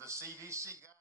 the CDC guy.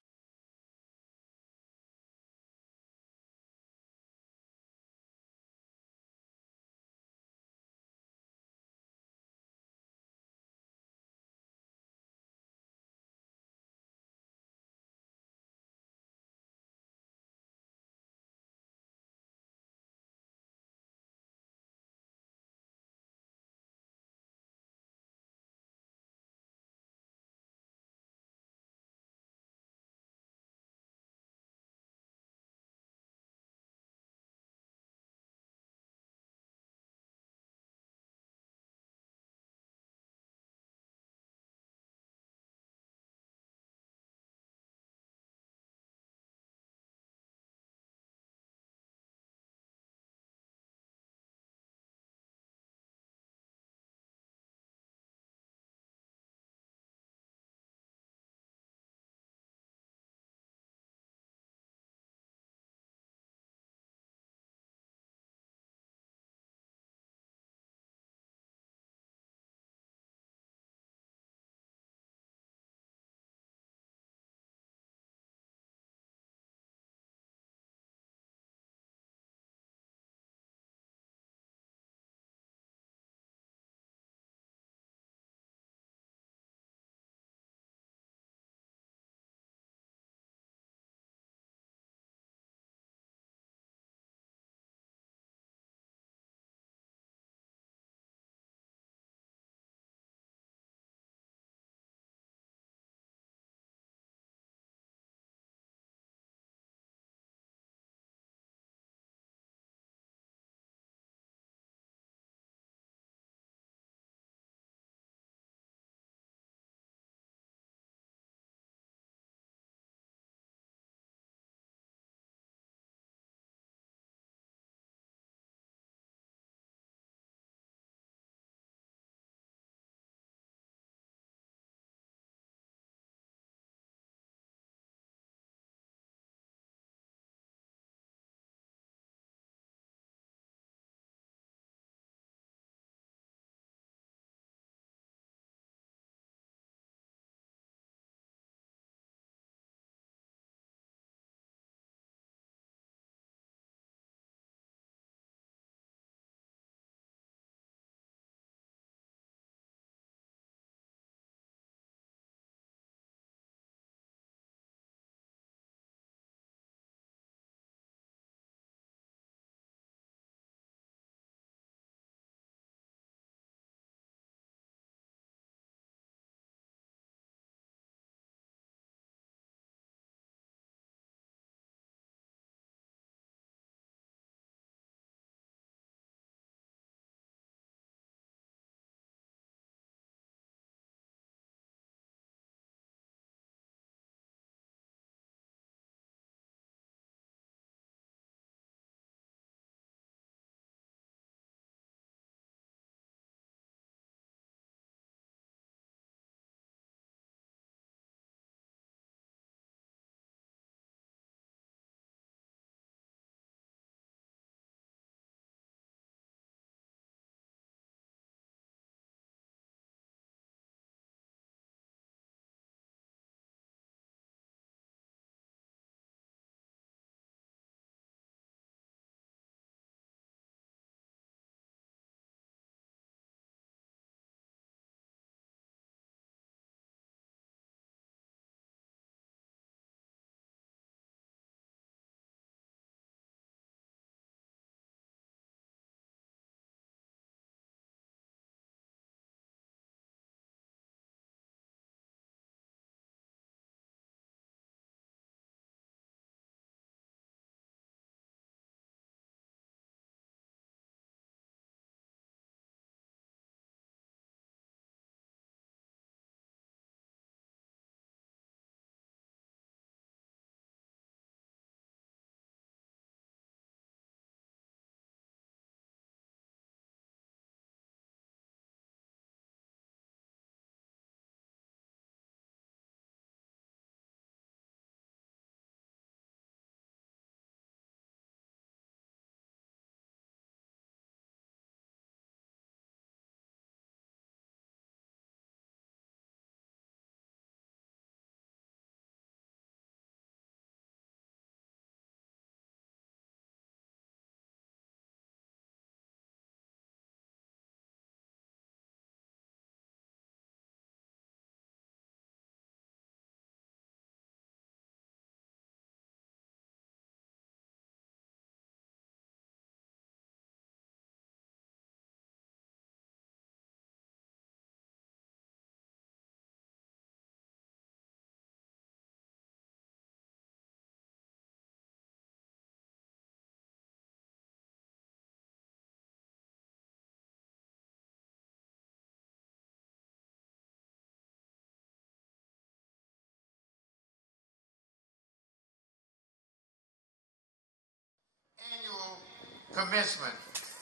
commencement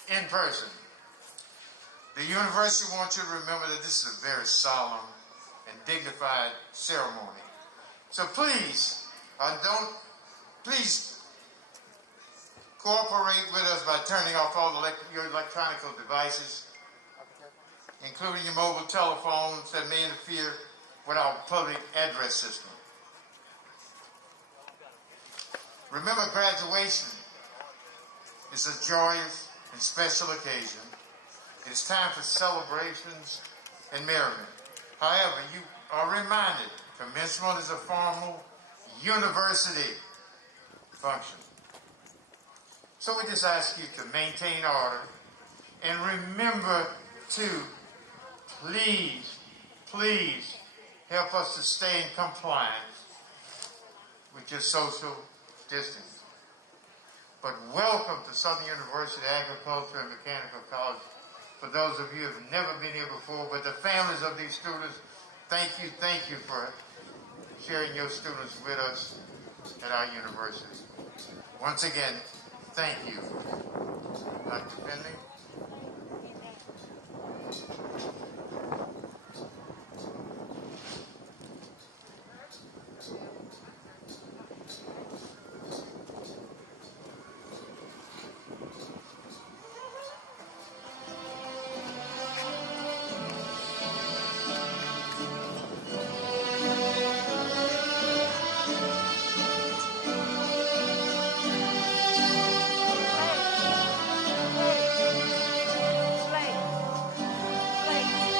in person. The university wants you to remember that this is a very solemn and dignified ceremony. So please, please cooperate with us by turning off all your electronic devices, including your mobile telephones that may interfere with our public address system. Remember, graduation is a joyous and special occasion. It is time for celebrations and merriment. However, you are reminded, commencement is a formal university function. So we just ask you to maintain order and remember to please help us to stay in compliance with your social distance. But welcome to Southern University Agriculture and Mechanical College. For those of you who have never been here before, but the families of these students, thank you for sharing your students with us at our university. Once again, thank you. Dr. Finley. Play.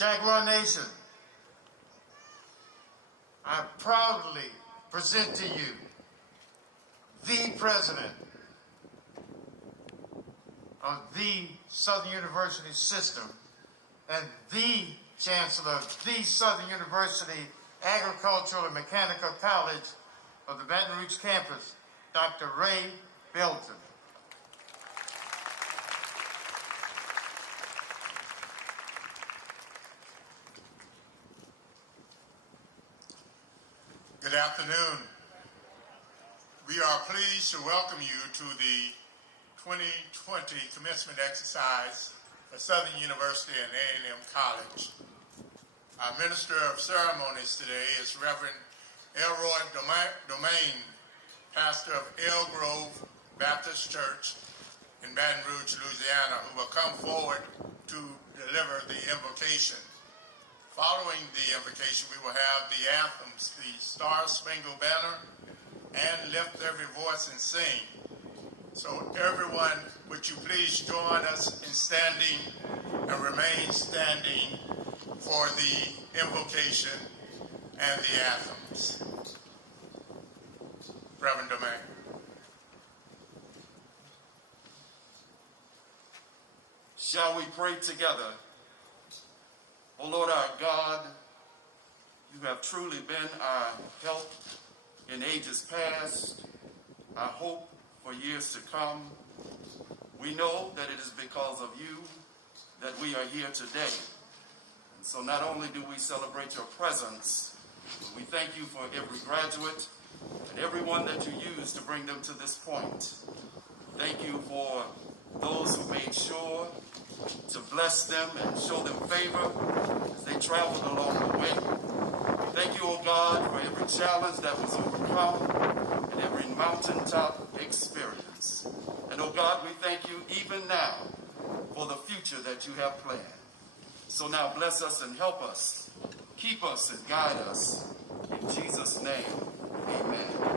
Jaguar Nation, I proudly present to you the president of the Southern University system and the Chancellor of the Southern University Agricultural and Mechanical College of the Baton Rouge campus, Dr. Ray Belton. Good afternoon. We are pleased to welcome you to the 2020 commencement exercise for Southern University and A&M College. Our Minister of Ceremonies today is Reverend Elroy Domain, pastor of El Grove Baptist Church in Baton Rouge, Louisiana, who will come forward to deliver the invocation. Following the invocation, we will have the anthems, the Star Spangled Banner, and Lift Every Voice and Sing. So everyone, would you please join us in standing and remain standing for the invocation and the anthems. Reverend Domain. Shall we pray together? O Lord our God, you have truly been our help in ages past, our hope for years to come. We know that it is because of you that we are here today. And so not only do we celebrate your presence, but we thank you for every graduate and everyone that you used to bring them to this point. Thank you for those who made sure to bless them and show them favor as they traveled along the way. Thank you, O God, for every challenge that was overcome and every mountaintop experience. And, O God, we thank you even now for the future that you have planned. So now bless us and help us, keep us and guide us. In Jesus' name, amen.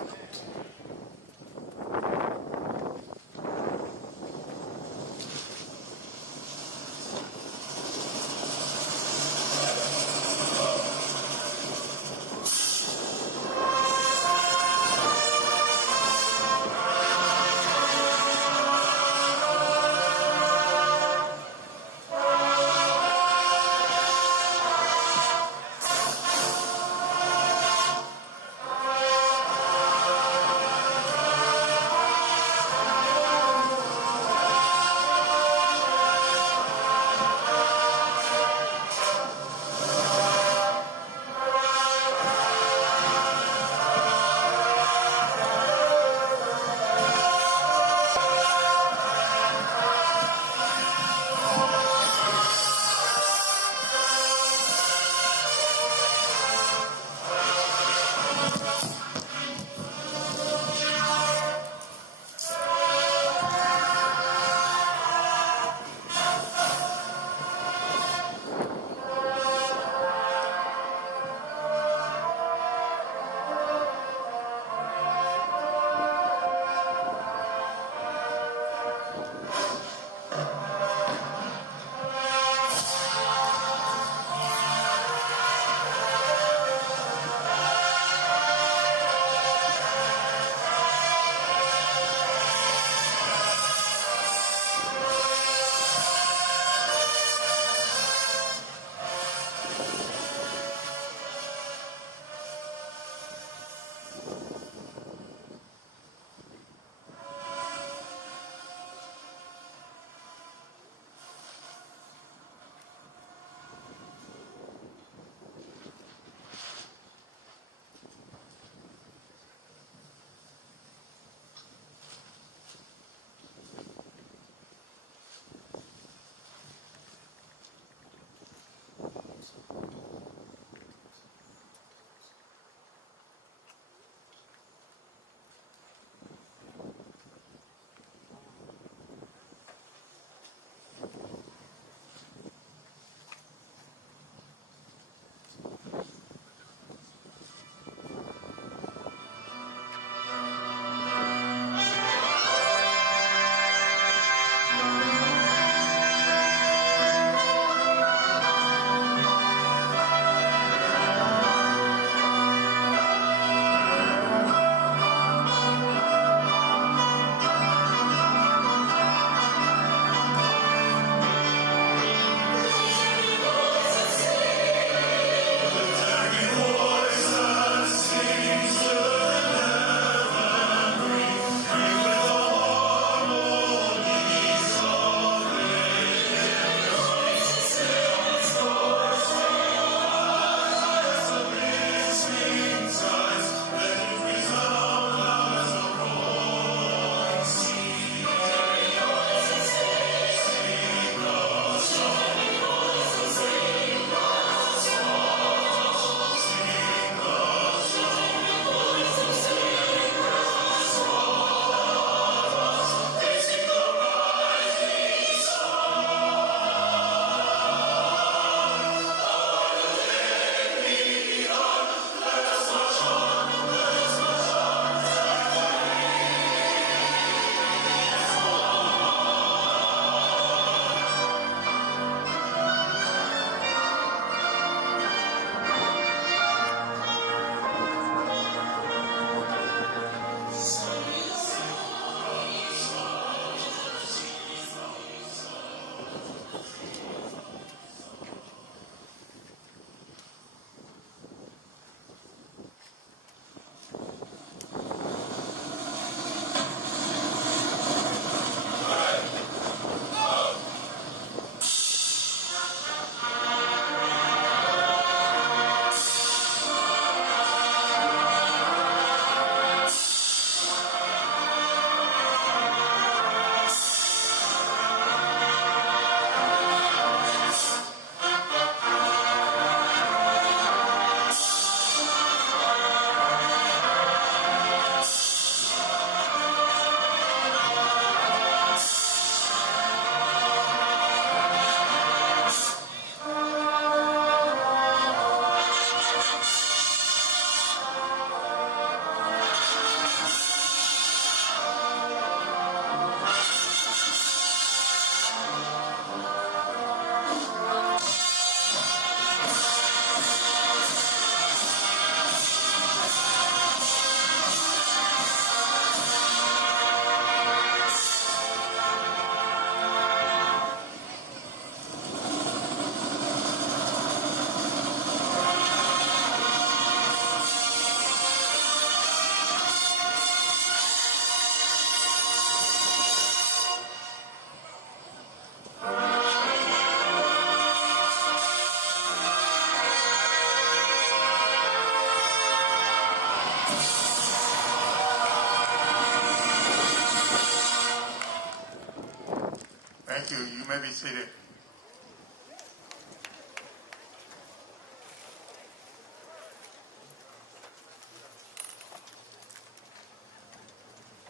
seated.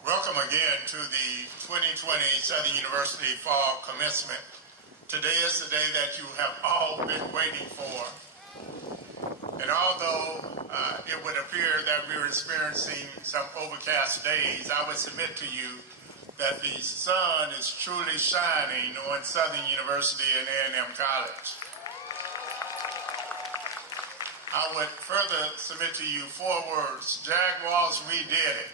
Welcome again to the 2020 Southern University Fall Commencement. Today is the day that you have all been waiting for. And although it would appear that we're experiencing some overcast days, I would submit to you that the sun is truly shining on Southern University and A&M College. I would further submit to you 4 words: Jaguars, we did it.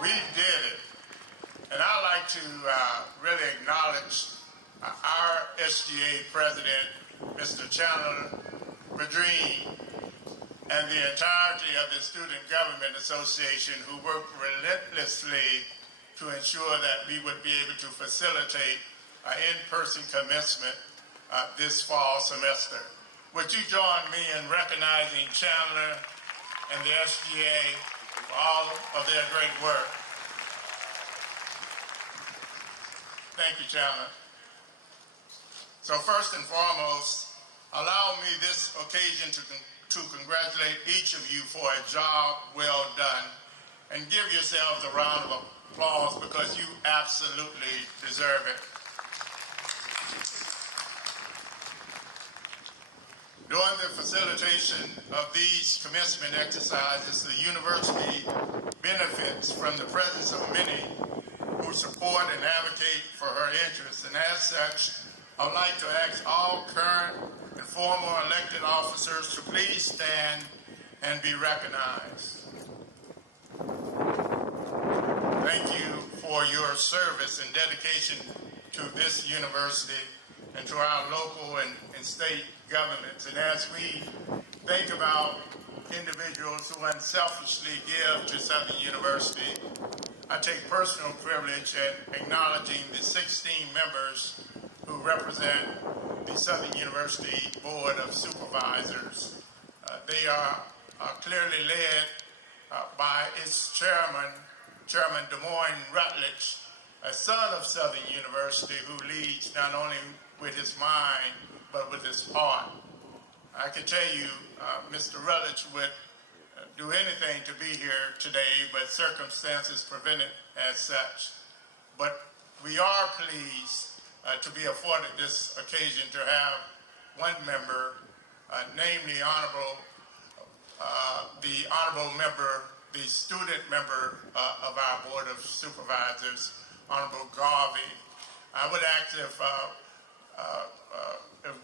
We did it. And I'd like to really acknowledge our SGA president, Mr. Chancellor, and the entirety of the Student Government Association, who worked relentlessly to ensure that we would be able to facilitate an in-person commencement this fall semester. Would you join me in recognizing Chancellor and the SGA for all of their great work? Thank you, Chancellor. So first and foremost, allow me this occasion to congratulate each of you for a job well done, and give yourselves a round of applause because you absolutely deserve it. During the facilitation of these commencement exercises, the university benefits from the presence of many who support and advocate for her interests, and as such, I would like to ask all current and former elected officers to please stand and be recognized. Thank you for your service and dedication to this university and to our local and state governments. And as we think about individuals who unselfishly give to Southern University, I take personal privilege in acknowledging the 16 members who represent the Southern University Board of Supervisors. They are clearly led by its chairman, Chairman Des Moines Rutledge, a son of Southern University who leads not only with his mind, but with his heart. I can tell you, Mr. Rutledge would do anything to be here today, but circumstances prevent it as such. But we are pleased to be afforded this occasion to have one member, namely the honorable member, the student member of our Board of Supervisors, Honorable Garvey. I would ask if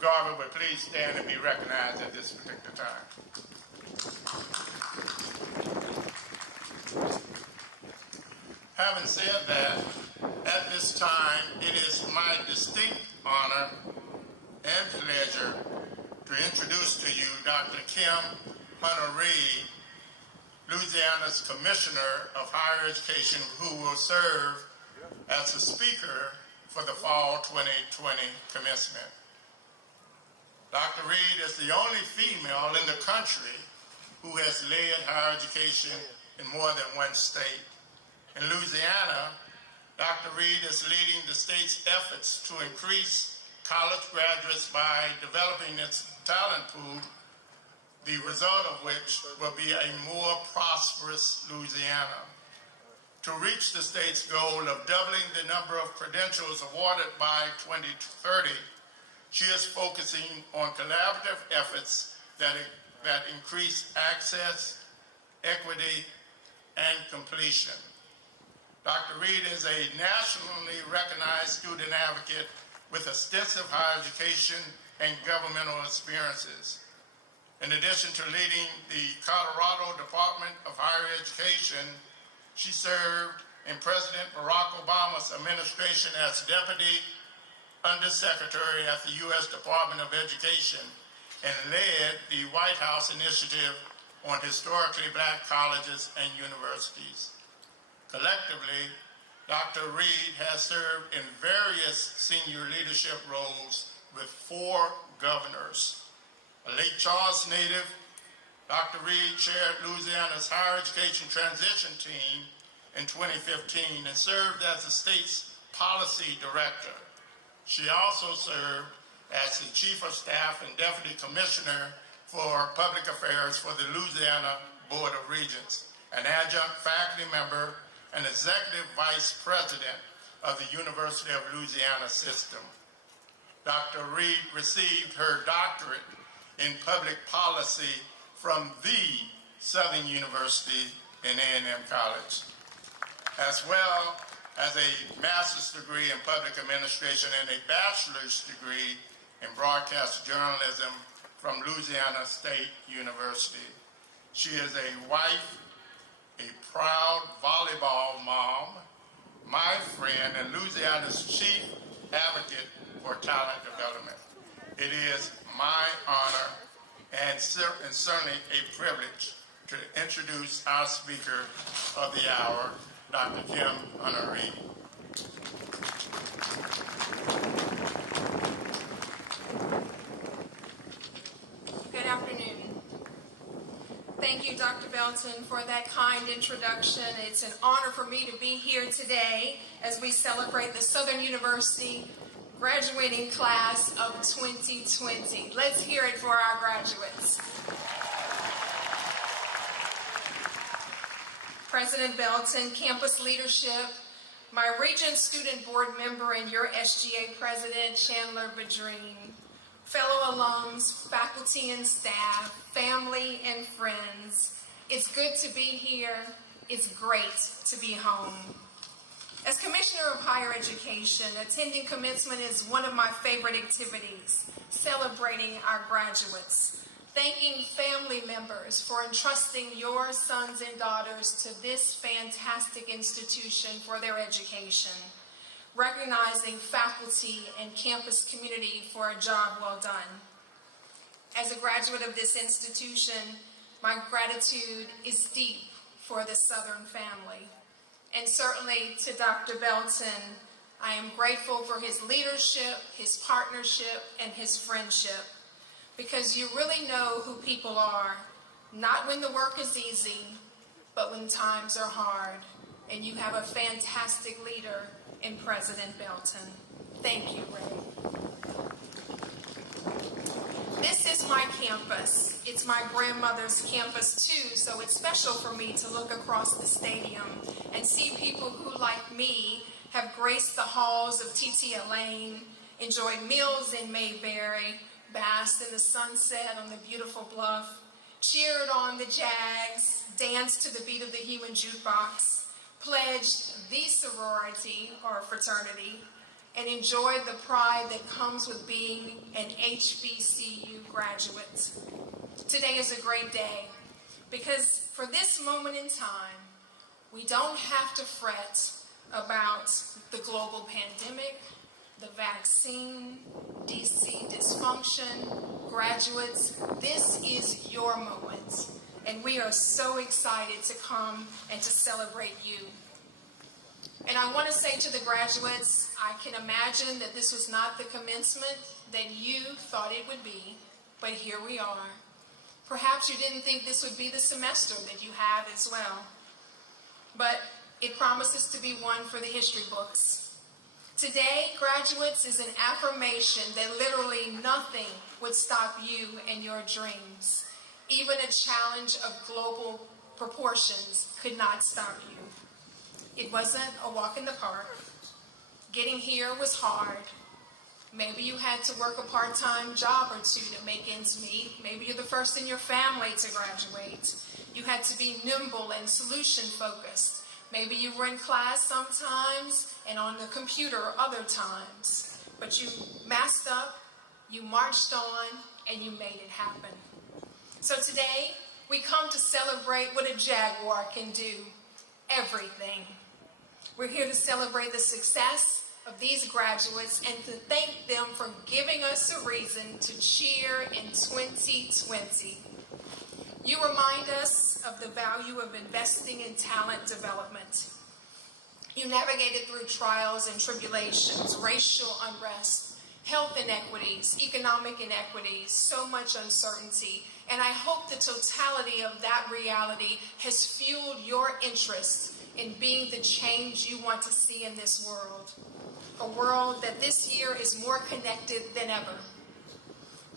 Garvey would please stand and be recognized at this particular time. Having said that, at this time, it is my distinct honor and pleasure to introduce to you Dr. Kim Honoree, Louisiana's Commissioner of Higher Education, who will serve as the speaker for the Fall 2020 commencement. Dr. Reed is the only female in the country who has led higher education in more than one state. In Louisiana, Dr. Reed is leading the state's efforts to increase college graduates by developing its talent pool, the result of which will be a more prosperous Louisiana. To reach the state's goal of doubling the number of credentials awarded by 2030, she is focusing on collaborative efforts that increase access, equity, and completion. Dr. Reed is a nationally recognized student advocate with extensive higher education and governmental experiences. In addition to leading the Colorado Department of Higher Education, she served in President Barack Obama's administration as Deputy Undersecretary at the U.S. Department of Education and led the White House Initiative on Historically Black Colleges and Universities. Collectively, Dr. Reed has served in various senior leadership roles with 4 governors. A Lake Charles native, Dr. Reed chaired Louisiana's Higher Education Transition Team in 2015 and served as the state's policy director. She also served as the Chief of Staff and Deputy Commissioner for Public Affairs for the Louisiana Board of Regents, an adjunct faculty member and Executive Vice President of the University of Louisiana System. Dr. Reed received her doctorate in public policy from the Southern University in A&M College, as well as a master's degree in public administration and a bachelor's degree in broadcast journalism from Louisiana State University. She is a wife, a proud volleyball mom, my friend, and Louisiana's chief advocate for talent development. It is my honor and certainly a privilege to introduce our speaker of the hour, Dr. Kim Honoree. Good afternoon. Thank you, Dr. Belton, for that kind introduction. It's an honor for me to be here today as we celebrate the Southern University graduating class of 2020. Let's hear it for our graduates. President Belton, campus leadership, my Regent Student Board member and your SGA President, Chancellor Badrine, fellow alums, faculty and staff, family and friends, it's good to be here. It's great to be home. As Commissioner of Higher Education, attending commencement is one of my favorite activities, celebrating our graduates, thanking family members for entrusting your sons and daughters to this fantastic institution for their education, recognizing faculty and campus community for a job well done. As a graduate of this institution, my gratitude is deep for the Southern family. And certainly to Dr. Belton, I am grateful for his leadership, his partnership, and his friendship, because you really know who people are, not when the work is easy, but when times are hard. And you have a fantastic leader in President Belton. Thank you, Ray. This is my campus. It's my grandmother's campus too, so it's special for me to look across the stadium and see people who, like me, have graced the halls of T.T. Lane, enjoyed meals in Mayberry, basked in the sunset on the beautiful bluff, cheered on the Jags, danced to the beat of the human jukebox, pledged the sorority or fraternity, and enjoyed the pride that comes with being an HBCU graduate. Today is a great day because for this moment in time, we don't have to fret about the global pandemic, the vaccine, DC dysfunction. Graduates, this is your moment, and we are so excited to come and to celebrate you. And I want to say to the graduates, I can imagine that this was not the commencement that you thought it would be, but here we are. Perhaps you didn't think this would be the semester that you have as well, but it promises to be one for the history books. Today, graduates, is an affirmation that literally nothing would stop you and your dreams. Even a challenge of global proportions could not stop you. It wasn't a walk in the park. Getting here was hard. Maybe you had to work a part-time job or two to make ends meet. Maybe you're the first in your family to graduate. You had to be nimble and solution-focused. Maybe you were in class sometimes and on the computer other times. But you masked up, you marched on, and you made it happen. So today, we come to celebrate what a Jaguar can do. Everything. We're here to celebrate the success of these graduates and to thank them for giving us a reason to cheer in 2020. You remind us of the value of investing in talent development. You navigated through trials and tribulations, racial unrest, health inequities, economic inequities, so much uncertainty. And I hope the totality of that reality has fueled your interest in being the change you want to see in this world. a world that this year is more connected than ever.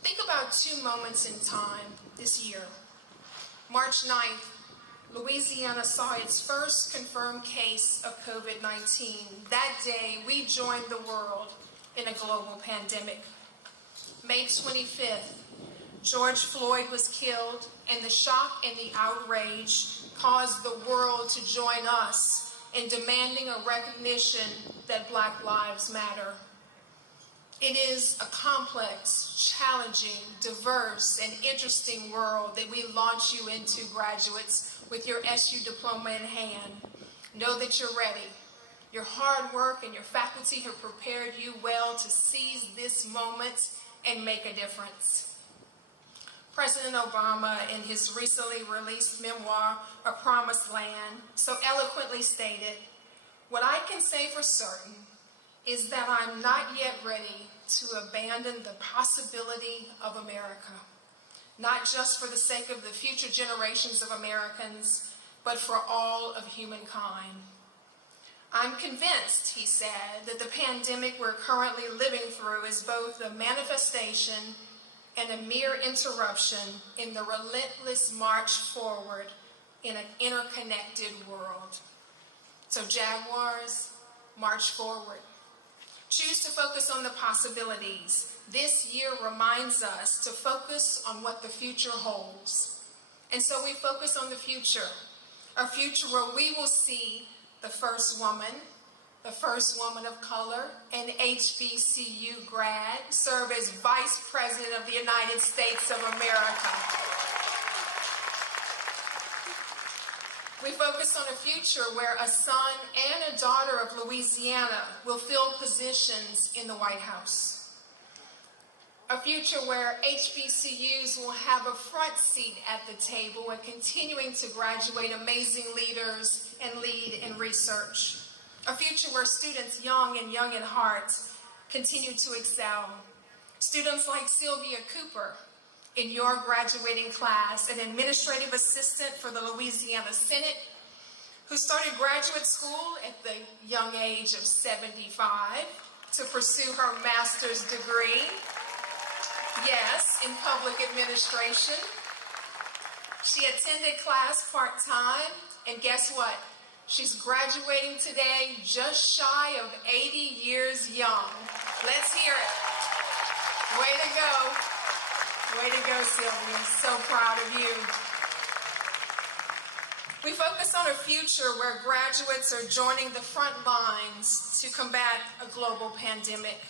Think about 2 moments in time this year. March 9th, Louisiana saw its first confirmed case of COVID-19. That day, we joined the world in a global pandemic. May 25th, George Floyd was killed, and the shock and the outrage caused the world to join us in demanding a recognition that Black lives matter. It is a complex, challenging, diverse, and interesting world that we launch you into, graduates, with your SU diploma in hand. Know that you're ready. Your hard work and your faculty have prepared you well to seize this moment and make a difference. President Obama, in his recently released memoir, A Promised Land, so eloquently stated, "What I can say for certain is that I'm not yet ready to abandon the possibility of America, not just for the sake of the future generations of Americans, but for all of humankind." I'm convinced, he said, that the pandemic we're currently living through is both a manifestation and a mere interruption in the relentless march forward in an interconnected world. So Jaguars, march forward. Choose to focus on the possibilities. This year reminds us to focus on what the future holds. And so we focus on the future, a future where we will see the first woman of color, an HBCU grad, serve as Vice President of the United States of America. We focus on a future where a son and a daughter of Louisiana will fill positions in the White House. A future where HBCUs will have a front seat at the table and continuing to graduate amazing leaders and lead in research. A future where students young in heart continue to excel. Students like Sylvia Cooper in your graduating class, an administrative assistant for the Louisiana Senate, who started graduate school at the young age of 75 to pursue her master's degree. Yes, in public administration. She attended class part-time, and guess what? She's graduating today just shy of 80 years young. Let's hear it. Way to go. Way to go, Sylvia. So proud of you. We focus on a future where graduates are joining the front lines to combat a global pandemic.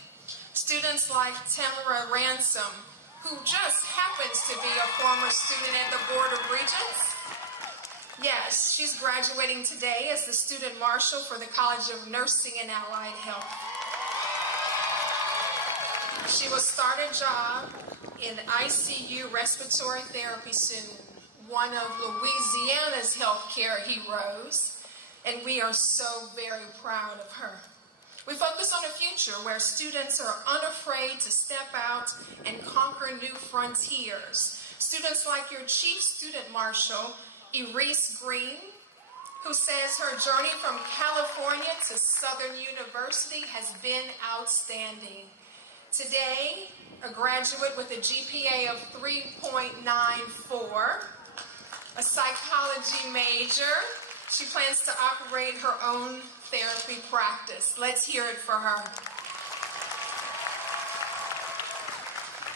Students like Tamara Ransom, who just happens to be a former student at the Board of Regents. Yes, she's graduating today as the student marshal for the College of Nursing and Allied Health. She will start a job in ICU respiratory therapy soon, one of Louisiana's healthcare heroes, and we are so very proud of her. We focus on a future where students are unafraid to step out and conquer new frontiers. Students like your chief student marshal, Aries Green, who says her journey from California to Southern University has been outstanding. Today, a graduate with a GPA of 3.94, a psychology major, she plans to operate her own therapy practice. Let's hear it for her.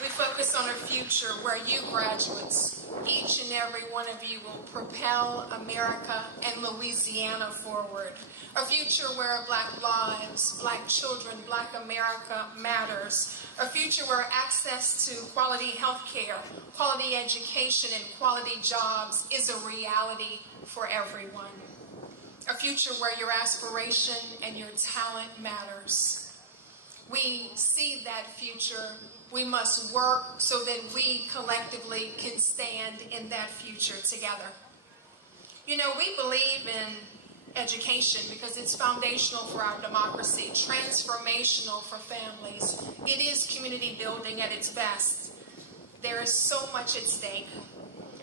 We focus on a future where you graduates, each and every one of you, will propel America and Louisiana forward. A future where Black lives, Black children, Black America matters. A future where access to quality health care, quality education, and quality jobs is a reality for everyone. A future where your aspiration and your talent matters. We see that future. We must work so that we collectively can stand in that future together. You know, we believe in education because it's foundational for our democracy, transformational for families. It is community building at its best. There is so much at stake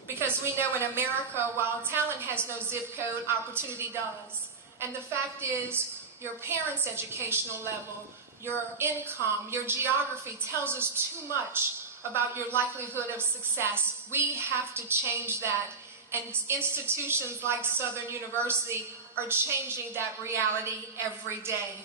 because we know in America, while talent has no zip code, opportunity does. And the fact is, your parents' educational level, your income, your geography tells us too much about your likelihood of success. We have to change that. And institutions like Southern University are changing that reality every day.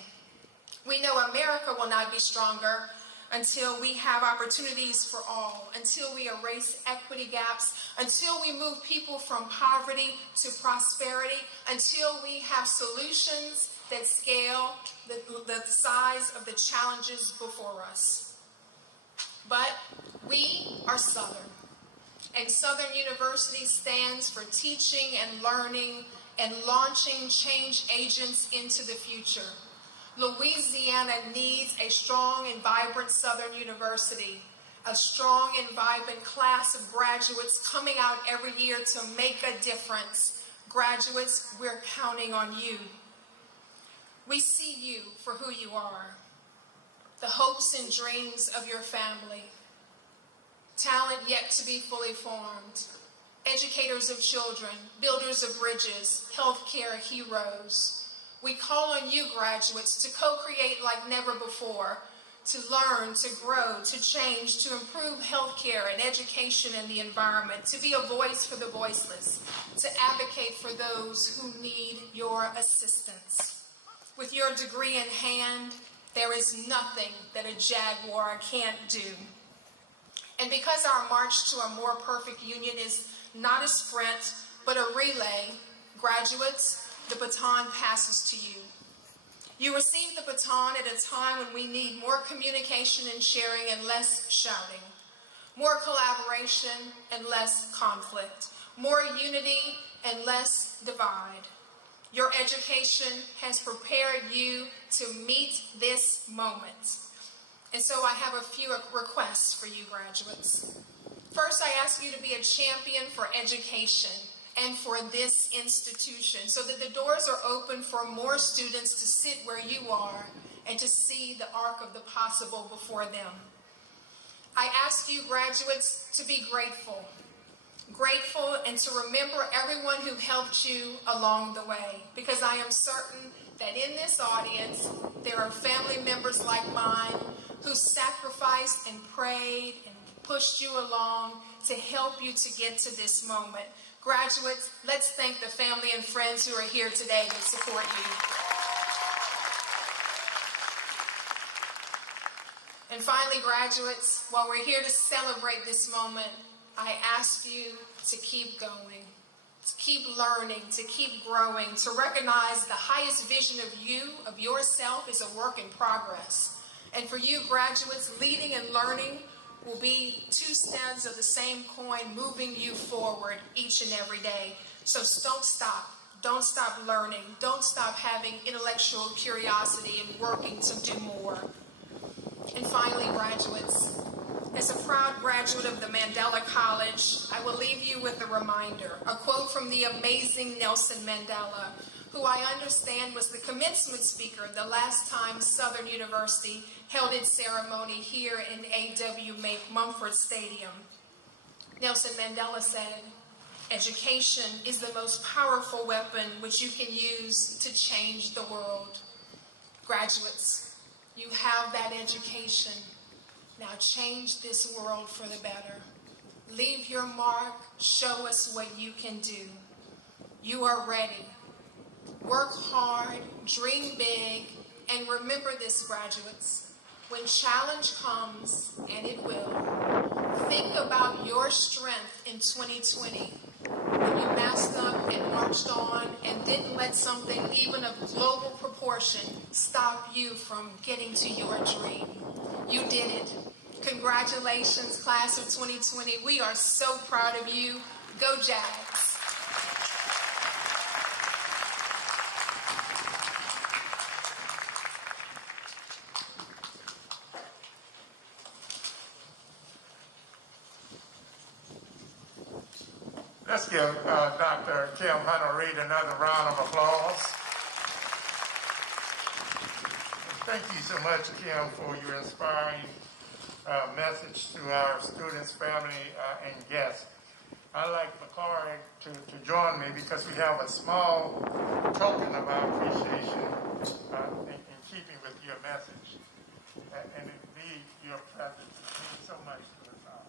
We know America will not be stronger until we have opportunities for all, until we erase equity gaps, until we move people from poverty to prosperity, until we have solutions that scale the size of the challenges before us. But we are Southern, and Southern University stands for teaching and learning and launching change agents into the future. Louisiana needs a strong and vibrant Southern University, a strong and vibrant class of graduates coming out every year to make a difference. Graduates, we're counting on you. We see you for who you are, the hopes and dreams of your family, talent yet to be fully formed, educators of children, builders of bridges, healthcare heroes. We call on you, graduates, to co-create like never before, to learn, to grow, to change, to improve healthcare and education and the environment, to be a voice for the voiceless, to advocate for those who need your assistance. With your degree in hand, there is nothing that a Jaguar can't do. And because our march to a more perfect union is not a sprint, but a relay, graduates, the baton passes to you. You receive the baton at a time when we need more communication and sharing and less shouting, more collaboration and less conflict, more unity and less divide. Your education has prepared you to meet this moment. And so I have a few requests for you, graduates. First, I ask you to be a champion for education and for this institution, so that the doors are open for more students to sit where you are and to see the arc of the possible before them. I ask you, graduates, to be grateful and to remember everyone who helped you along the way, because I am certain that in this audience there are family members like mine who sacrificed and prayed and pushed you along to help you to get to this moment. Graduates, let's thank the family and friends who are here today to support you. And finally, graduates, while we're here to celebrate this moment, I ask you to keep going, to keep learning, to keep growing, to recognize the highest vision of you, of yourself, is a work in progress. And for you, graduates, leading and learning will be two sides of the same coin, moving you forward each and every day. So don't stop. Don't stop learning. Don't stop having intellectual curiosity and working to do more. And finally, graduates, as a proud graduate of the Mandela College, I will leave you with a reminder, a quote from the amazing Nelson Mandela, who I understand was the commencement speaker the last time Southern University held its ceremony here in A.W. Mumford Stadium. Nelson Mandela said, "Education is the most powerful weapon which you can use to change the world." Graduates, you have that education. Now change this world for the better. Leave your mark. Show us what you can do. You are ready. Work hard, dream big, and remember this, graduates. When challenge comes, and it will, think about your strength in 2020, when you masked up and marched on and didn't let something even of global proportion stop you from getting to your dream. You did it. Congratulations, class of 2020. We are so proud of you. Go Jags. Let's give Dr. Kim Honoree another round of applause. Thank you so much, Kim, for your inspiring message to our students, family, and guests. I'd like Macari to join me because we have a small token of our appreciation in keeping with your message. your presence. It means so much to us all.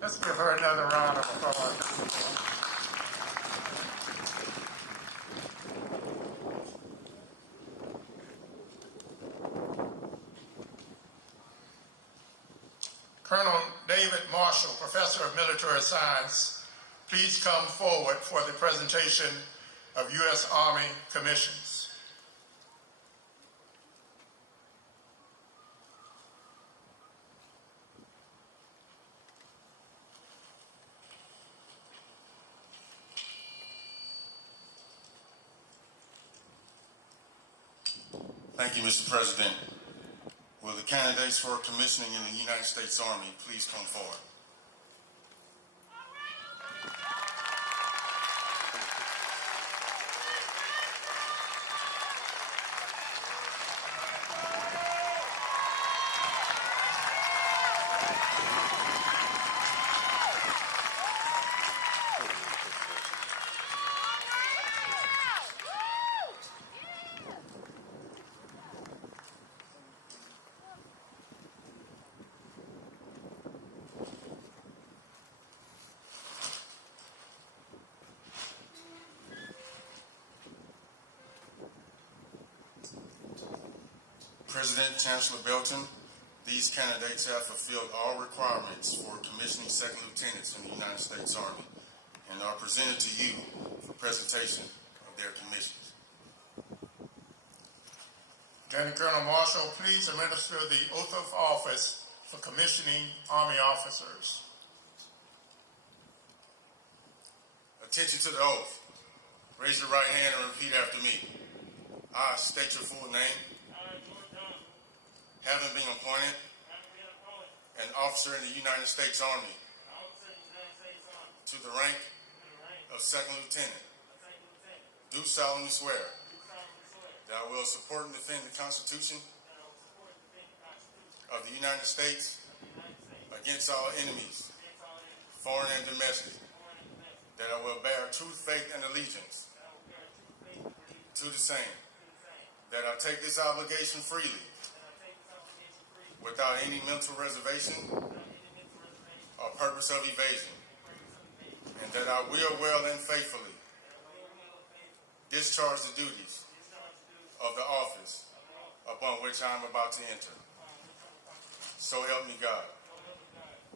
Let's give her another round of applause. Colonel David Marshal, Professor of Military Science, please come forward for the presentation of U.S. Army commissions. Thank you, Mr. President. Will the candidates for commissioning in the United States Army please come forward? President Chancellor Belton, these candidates have fulfilled all requirements for commissioning second lieutenants in the United States Army and are presented to you for presentation of their commissions. Lieutenant Colonel Marshal, please administer the oath of office for commissioning Army officers. Attention to the oath. Raise your right hand and repeat after me. I state your full name. Having been appointed an officer in the United States Army to the rank of second lieutenant, do solemnly swear that I will support and defend the Constitution of the United States against all enemies, foreign and domestic, that I will bear true faith and allegiance to the same, that I take this obligation freely without any mental reservation or purpose of evasion, and that I will well and faithfully discharge the duties of the office upon which I am about to enter. So help me God.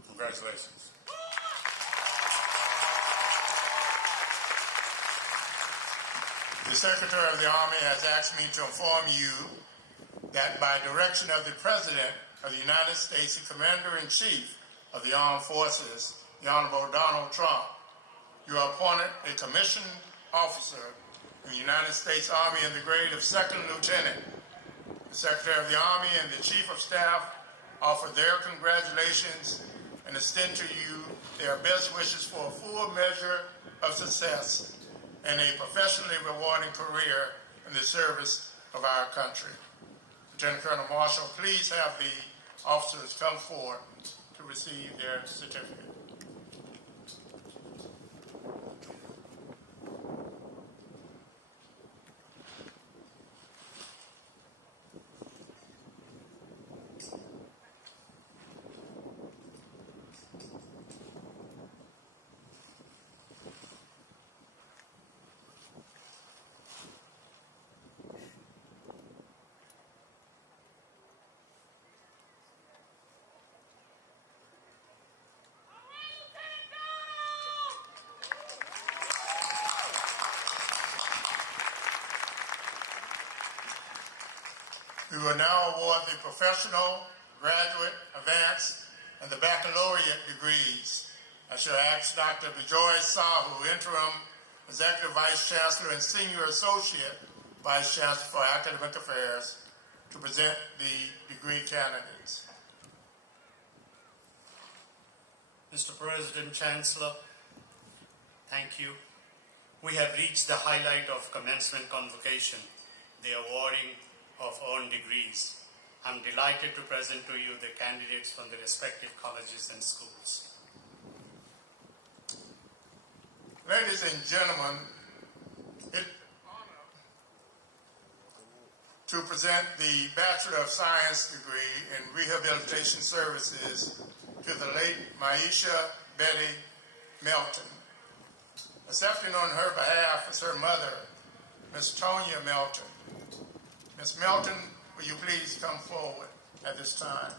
Congratulations. The Secretary of the Army has asked me to inform you that by direction of the President of the United States, the Commander-in-Chief of the Armed Forces, the Honorable Donald Trump, you are appointed a commissioned officer in the United States Army in the grade of second lieutenant. The Secretary of the Army and the Chief of Staff offer their congratulations and extend to you their best wishes for a full measure of success and a professionally rewarding career in the service of our country. Lieutenant Colonel Marshal, please have the officers come forward to receive their certificate. We will now award the professional, graduate, advanced, and the baccalaureate degrees. I shall ask Dr. Bijoy Sahu, Interim Executive Vice Chancellor and Senior Associate Vice Chancellor for Academic Affairs, to present the degree candidates. Mr. President, Chancellor, Thank you. We have reached the highlight of commencement convocation, the awarding of earned degrees. I'm delighted to present to you the candidates from the respective colleges and schools. Ladies and gentlemen, it's an honor to present the Bachelor of Science degree in Rehabilitation Services to the late Maisha Betty Melton. Accepting on her behalf is her mother, Miss Tonya Melton. Miss Melton, will you please come forward at this time?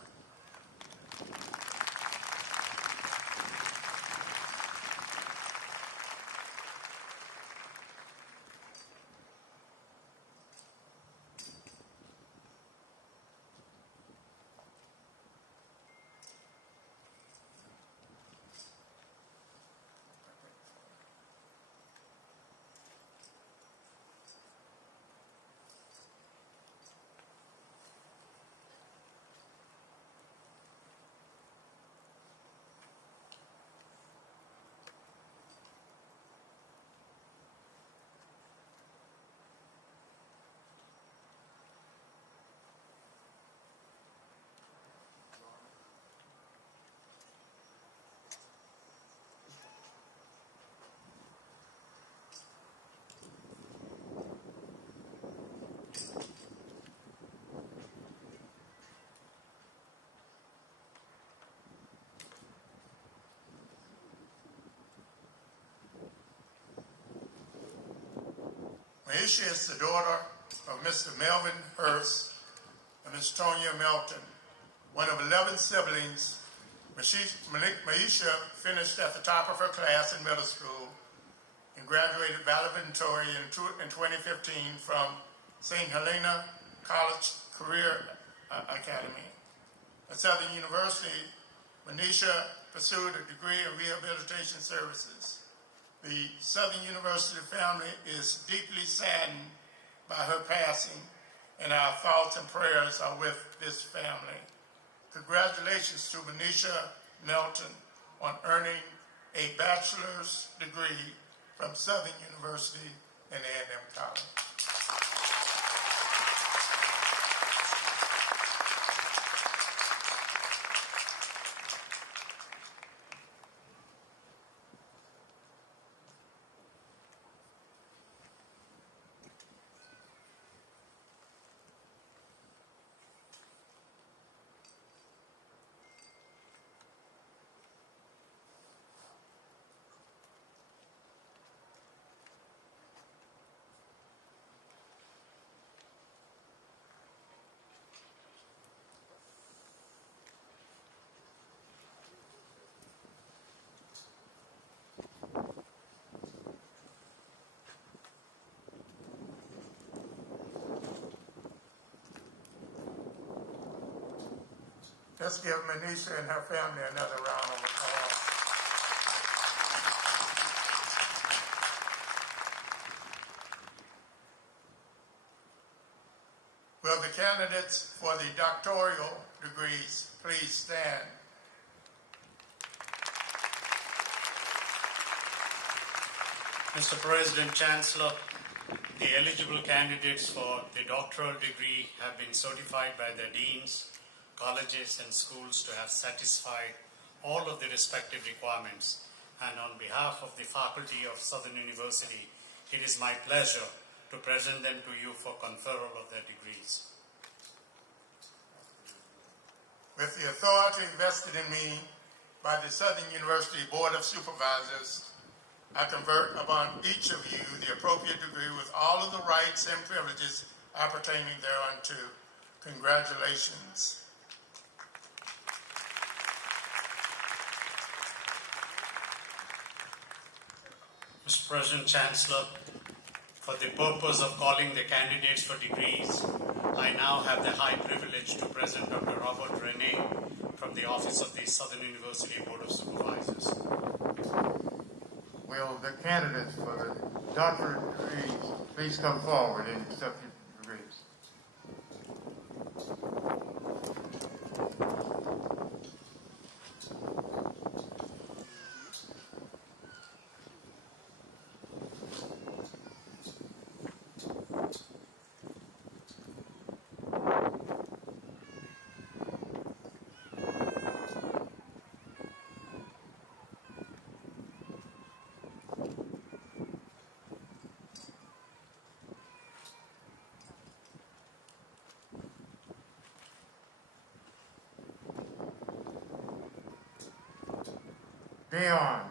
Maisha is the daughter of Mr. Melvin Hurst and Ms. Tonya Melton, one of 11 siblings. Maisha finished at the top of her class in middle school and graduated valedictorian in 2015 from St. Helena College Career Academy. At Southern University, Maisha pursued a degree in rehabilitation services. The Southern University family is deeply saddened by her passing, and our thoughts and prayers are with this family. Congratulations to Maisha Melton on earning a bachelor's degree from Southern University and A&M College. Let's give Maisha and her family another round of applause. Will the candidates for the doctoral degrees please stand? Mr. President, Chancellor, the eligible candidates for the doctoral degree have been certified by their deans, colleges and schools to have satisfied all of the respective requirements, and on behalf of the faculty of Southern University, it is my pleasure to present them to you for conferral of their degrees. With the authority vested in me by the Southern University Board of Supervisors, I convert upon each of you the appropriate degree with all of the rights and privileges appertaining thereunto. Congratulations. Mr. President, Chancellor, for the purpose of calling the candidates for degrees, I now have the high privilege to present Dr. Robert Rene from the Office of the Southern University Board of Supervisors. Will the candidates for the doctorate degrees please come forward and accept your degrees? Leon,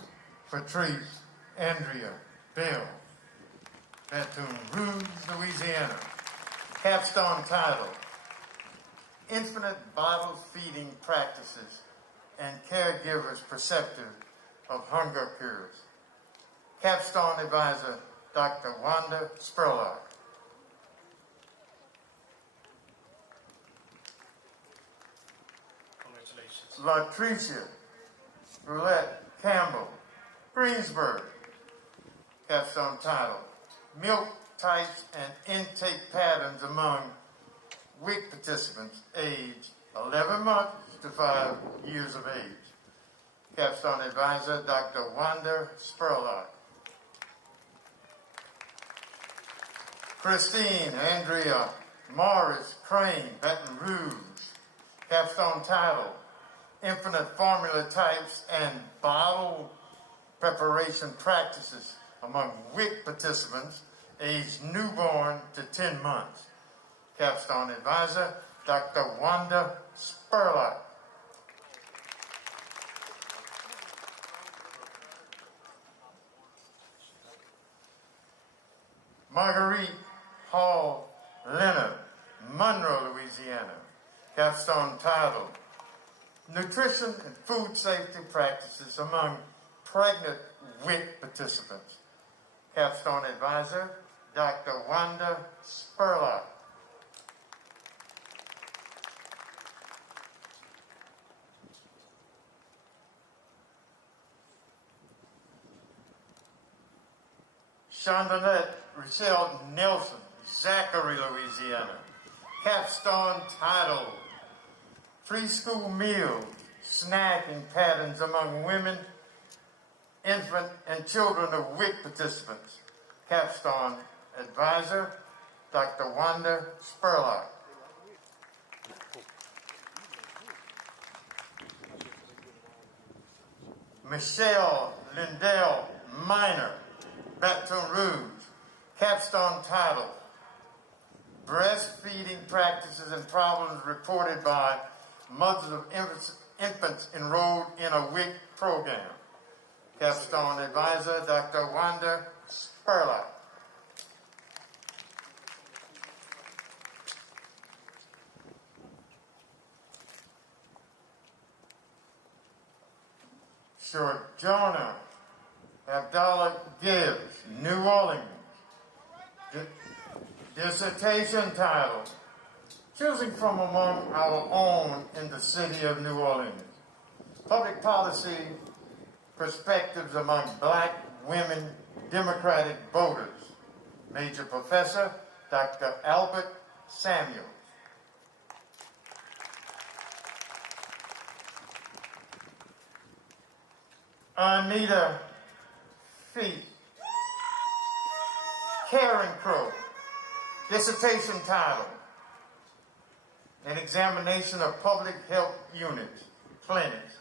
Patrice, Andrea, Bill, Baton Rouge, Louisiana. Capstone title, Infinite Bottle Feeding Practices and Caregivers Perspective of Hunger Cures. Capstone advisor, Dr. Wanda Spurlock. Congratulations. Latricia Roulette Campbell, Greensburg. Capstone title, Milk Types and Intake Patterns Among WIC Participants aged 11 months to 5 years of age. Capstone advisor, Dr. Wanda Spurlock. Christine Andrea Morris Crane, Baton Rouge. Capstone title, Infinite Formula Types and Bottle Preparation Practices among WIC participants aged newborn to 10 months. Capstone advisor, Dr. Wanda Spurlock. Marguerite Hall Leonard, Monroe, Louisiana. Capstone title, Nutrition and Food Safety Practices among Pregnant WIC Participants. Capstone advisor, Dr. Wanda Spurlock. Chandonette Rochelle Nelson, Zachary, Louisiana. Capstone title, Preschool Meals, Snacking Patterns Among Women, Infant and Children of WIC Participants. Capstone advisor, Dr. Wanda Spurlock. Michelle Lindell Minor, Baton Rouge. Capstone title, Breastfeeding Practices and Problems Reported by Mothers of Infants Enrolled in a WIC Program. Capstone advisor, Dr. Wanda Spurlock. Sojourner Abdallah Gibbs, New Orleans. Dissertation title, Choosing from Among Our Own in the City of New Orleans. Public Policy Perspectives Among Black Women Democratic Voters. Major Professor, Dr. Albert Samuels. Anita Feet, Caring Crow. Dissertation title, An Examination of Public Health Units, Clinics,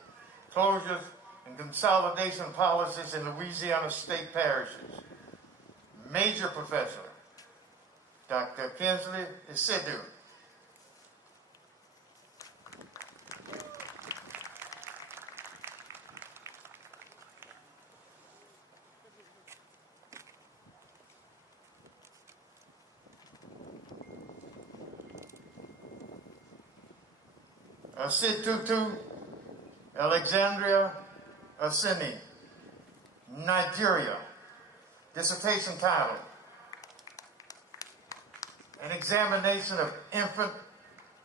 Closures and Consolidation Policies in Louisiana State Parishes. Major Professor, Dr. Kinsley Isidue. Asitutu Alexandria Asini, Nigeria. Dissertation title, An Examination of Infant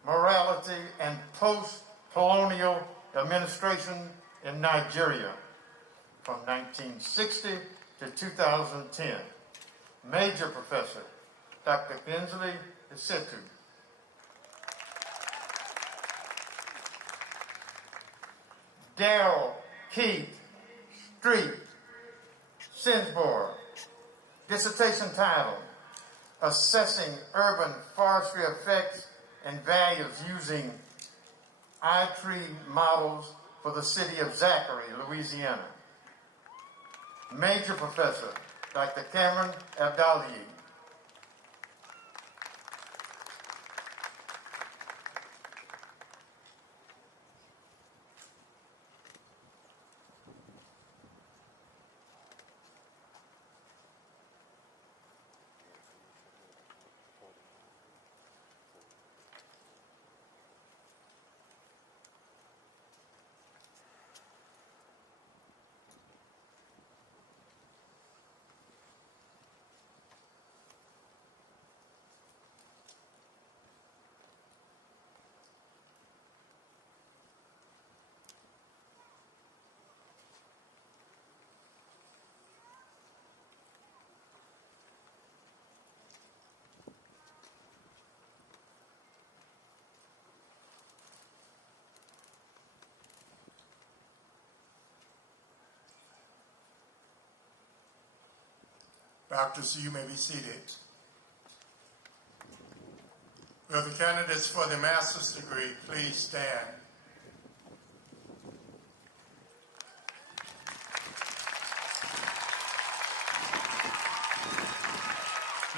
Morality and Post-Colonial Administration in Nigeria from 1960 to 2010. Major Professor, Dr. Kinsley Isidue. Darrell Keith Street, Sinsboro. Dissertation title, Assessing Urban Forestry Effects and Values Using iTree Models for the City of Zachary, Louisiana. Major Professor, Dr. Cameron Abdali. Doctors, you may be seated. Will the candidates for the master's degree please stand?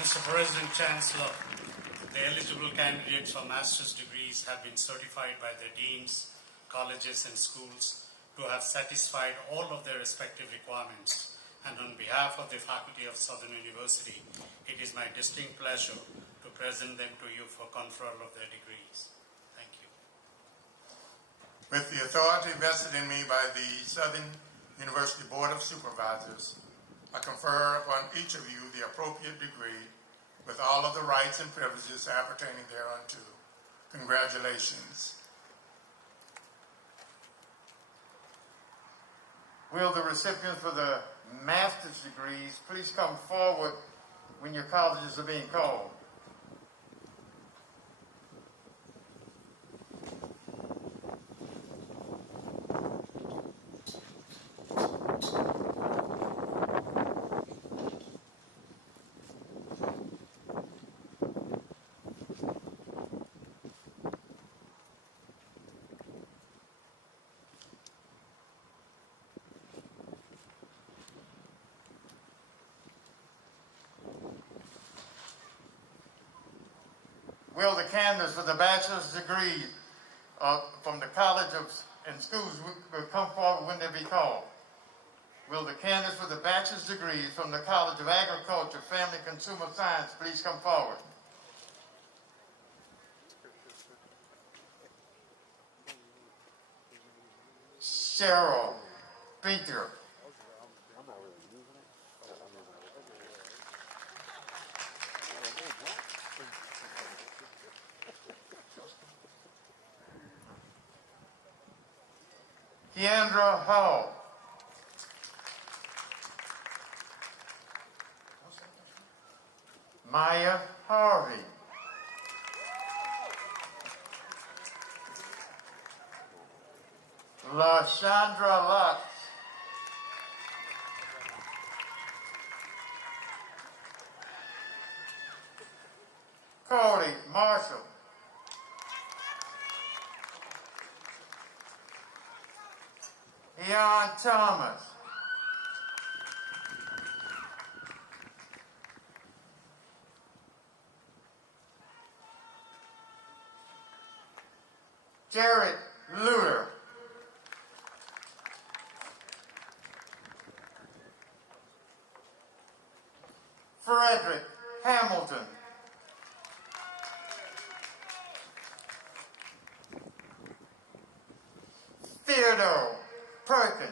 Mr. President, Chancellor, the eligible candidates for master's degrees have been certified by their deans, colleges, and schools to have satisfied all of their respective requirements. And on behalf of the faculty of Southern University, it is my distinct pleasure to present them to you for conferral of their degrees. Thank you. With the authority vested in me by the Southern University Board of Supervisors, I confer upon each of you the appropriate degree with all of the rights and privileges appertaining thereunto. Congratulations. Will the recipients for the master's degrees please come forward when your colleges are being called? Will the candidates for the bachelor's degree from the college and schools will come forward when they be called? Will the candidates for the bachelor's degrees from the College of Agriculture, Family, Consumer Science please come forward? Cheryl Baker. Keandra Hall. Maya Harvey. LaShandra Lutz. Cody Marshall. Ian Thomas. Jared Luter. Frederick Hamilton. Theodore Perkins.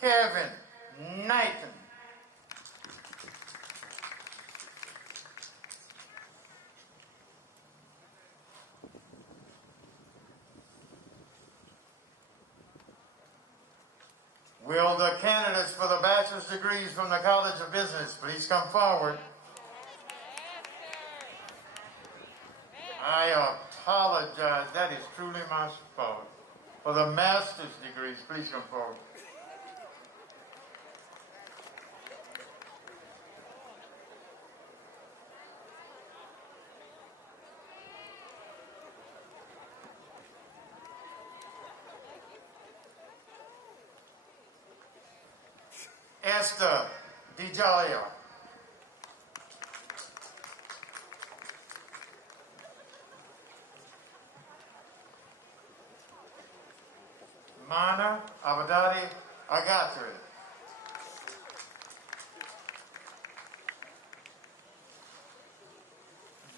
Kevin Knighton. Will the candidates for the bachelor's degrees from the College of Business please come forward? I apologize. That is truly my fault. For the master's degrees, please come forward. Esther DiGiulio. Mana Abadadi Agatri.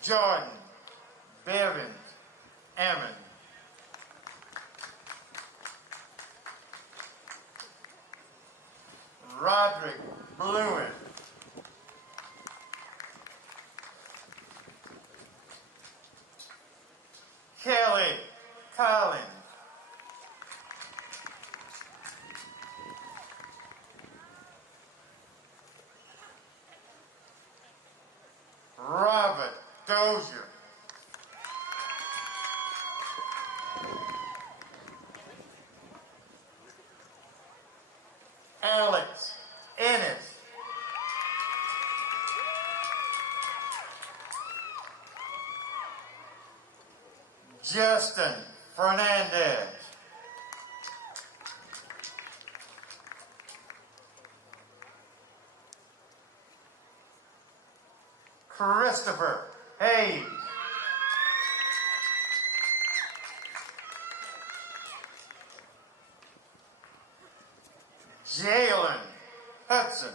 Jordan Bevins Ammon. Roderick Blewin. Kelly Collins. Robert Dozier. Alex Ennis, Justin Fernandez, Christopher Hayes, Jalen Hudson,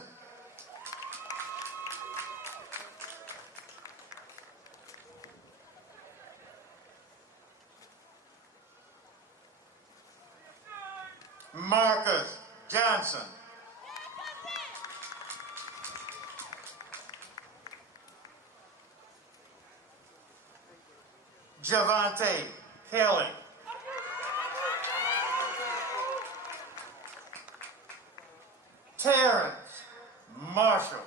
Marcus Johnson, Javante Kelly, Terrence Marshall,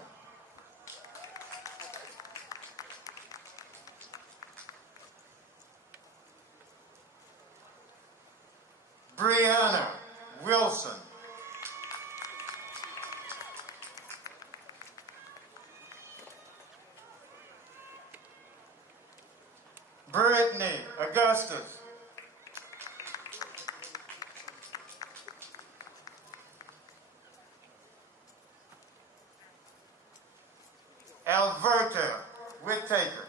Brianna Wilson, Brittany Augustus, Alberta Whittaker,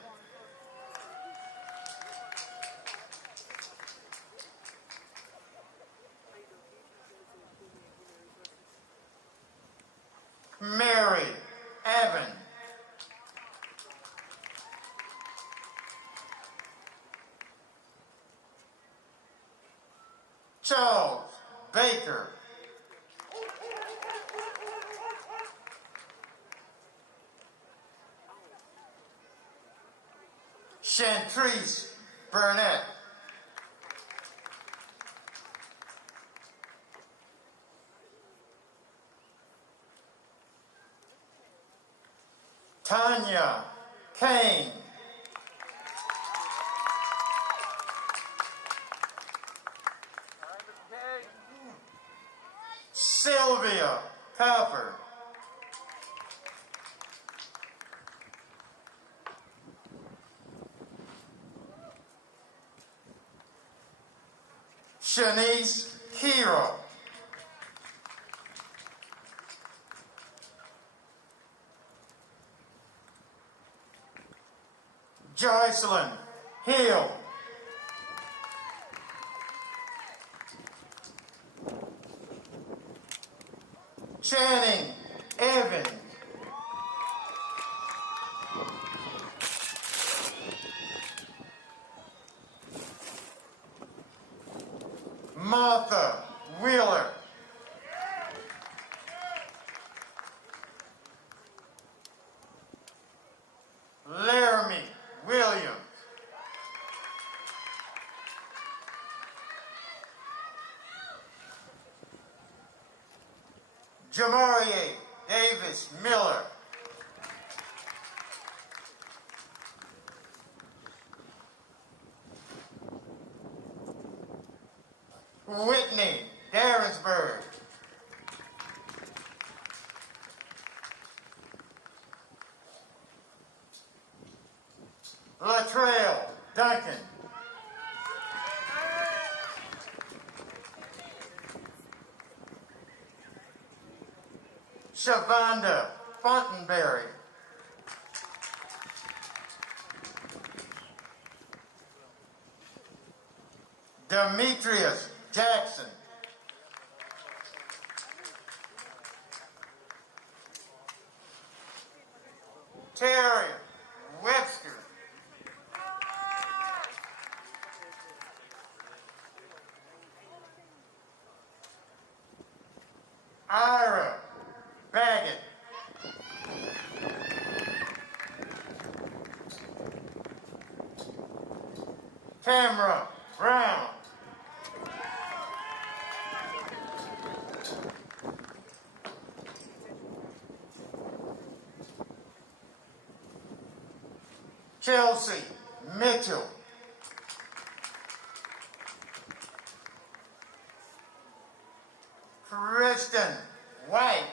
Mary Evan, Charles Baker, Chantrice Burnett, Tanya Kane, Sylvia Cooper, Shanice Hero, Joycelyn Hill, Channing Evans, Martha Wheeler, Laramie Williams, Jamarie Davis Miller, Whitney Darrensburg, Latrell Duncan, Shavonda Fontenberry, Demetrius Jackson, Terry Webster, Ira Baggett, Tamara Brown, Chelsea Mitchell, Kristen White.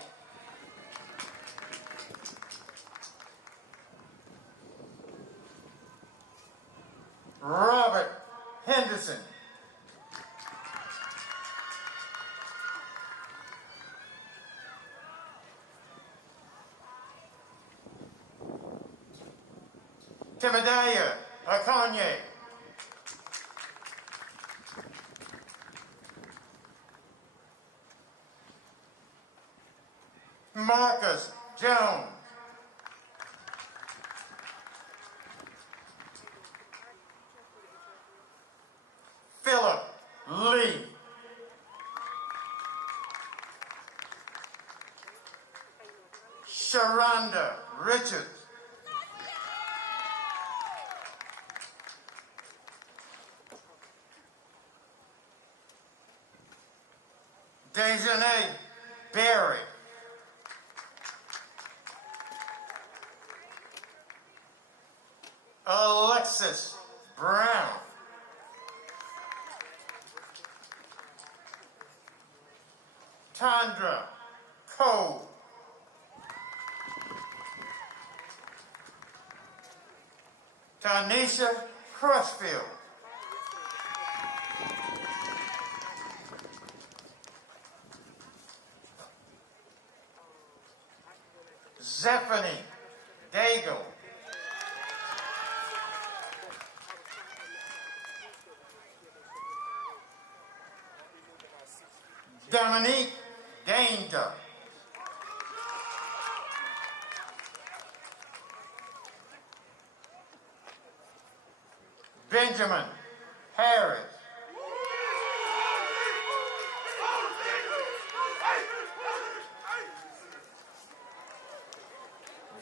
Robert Henderson. Timothy Akanye. Marcus Jones. Philip Lee. Sharonda Richards. Dejanay Berry. Alexis Brown. Tandra Cole. Tanisha Crutchfield. Zephany Daigle. Dominique Danger. Benjamin Harris.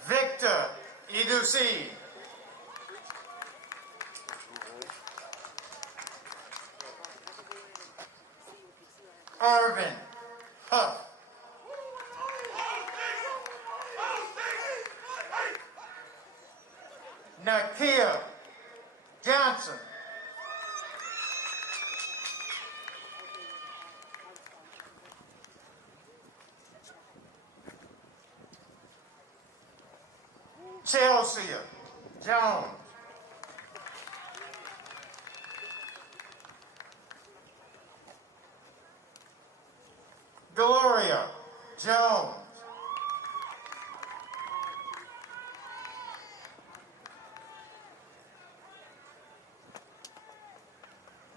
Victor Idusi. Irvin Huff. Nakia Johnson. Chelsea Jones. Gloria Jones.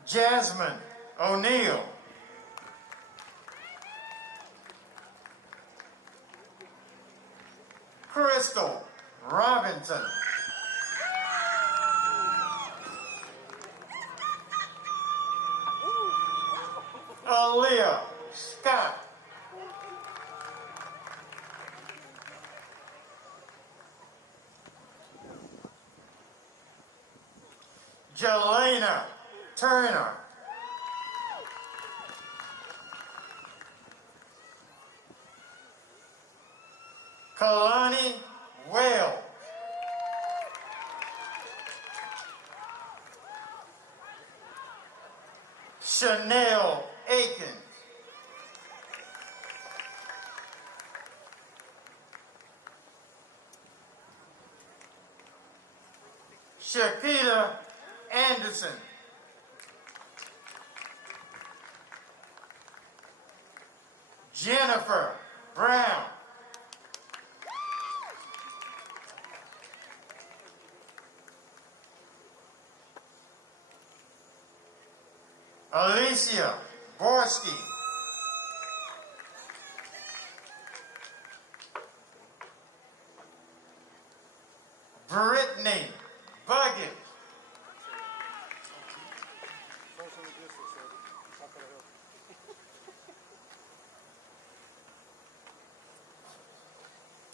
Jasmine O'Neill. Crystal Robinson. Aaliyah Scott. Jelena Turner. Kalani Wales. Chanel Aikens. Shakita Anderson. Jennifer Brown. Alicia Borski. Brittany Buggett.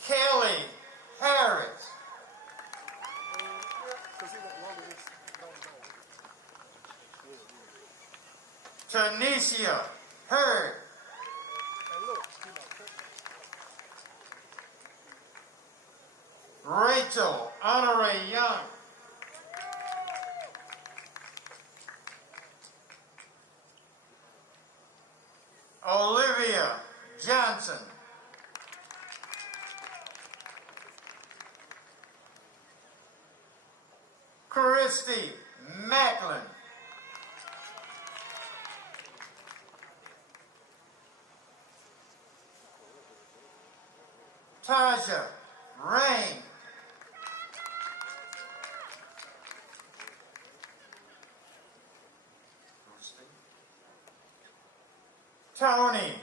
Kelly Harris. Tanisha Hurd. Rachel Honoree Young. Olivia Johnson. Taja Rain. Tony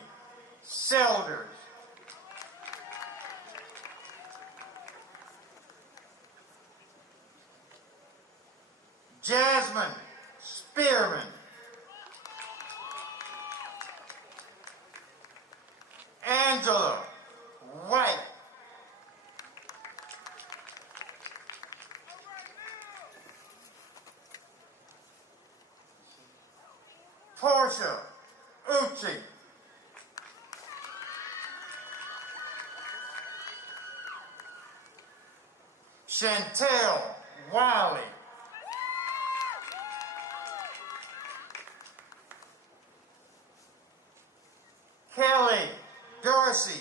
Selders. Jasmine Spearman. Angela White. Portia Uchi. Chantel Wiley. Kelly Dorsey.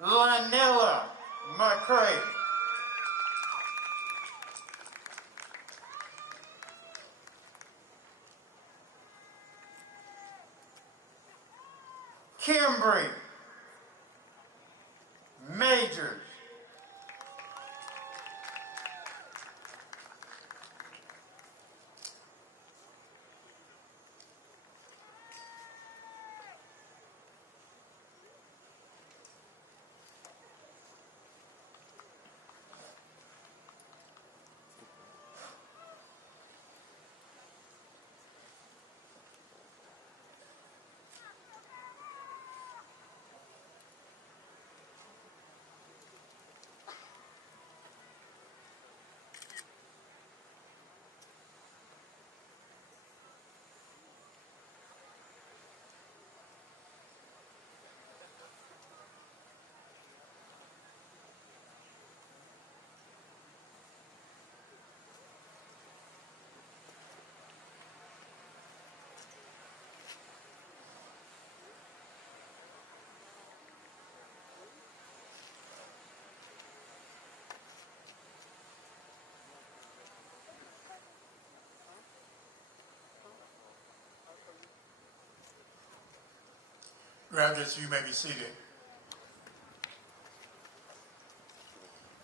Lanella McCrae. Kimbry Majors. Graduates, you may be seated.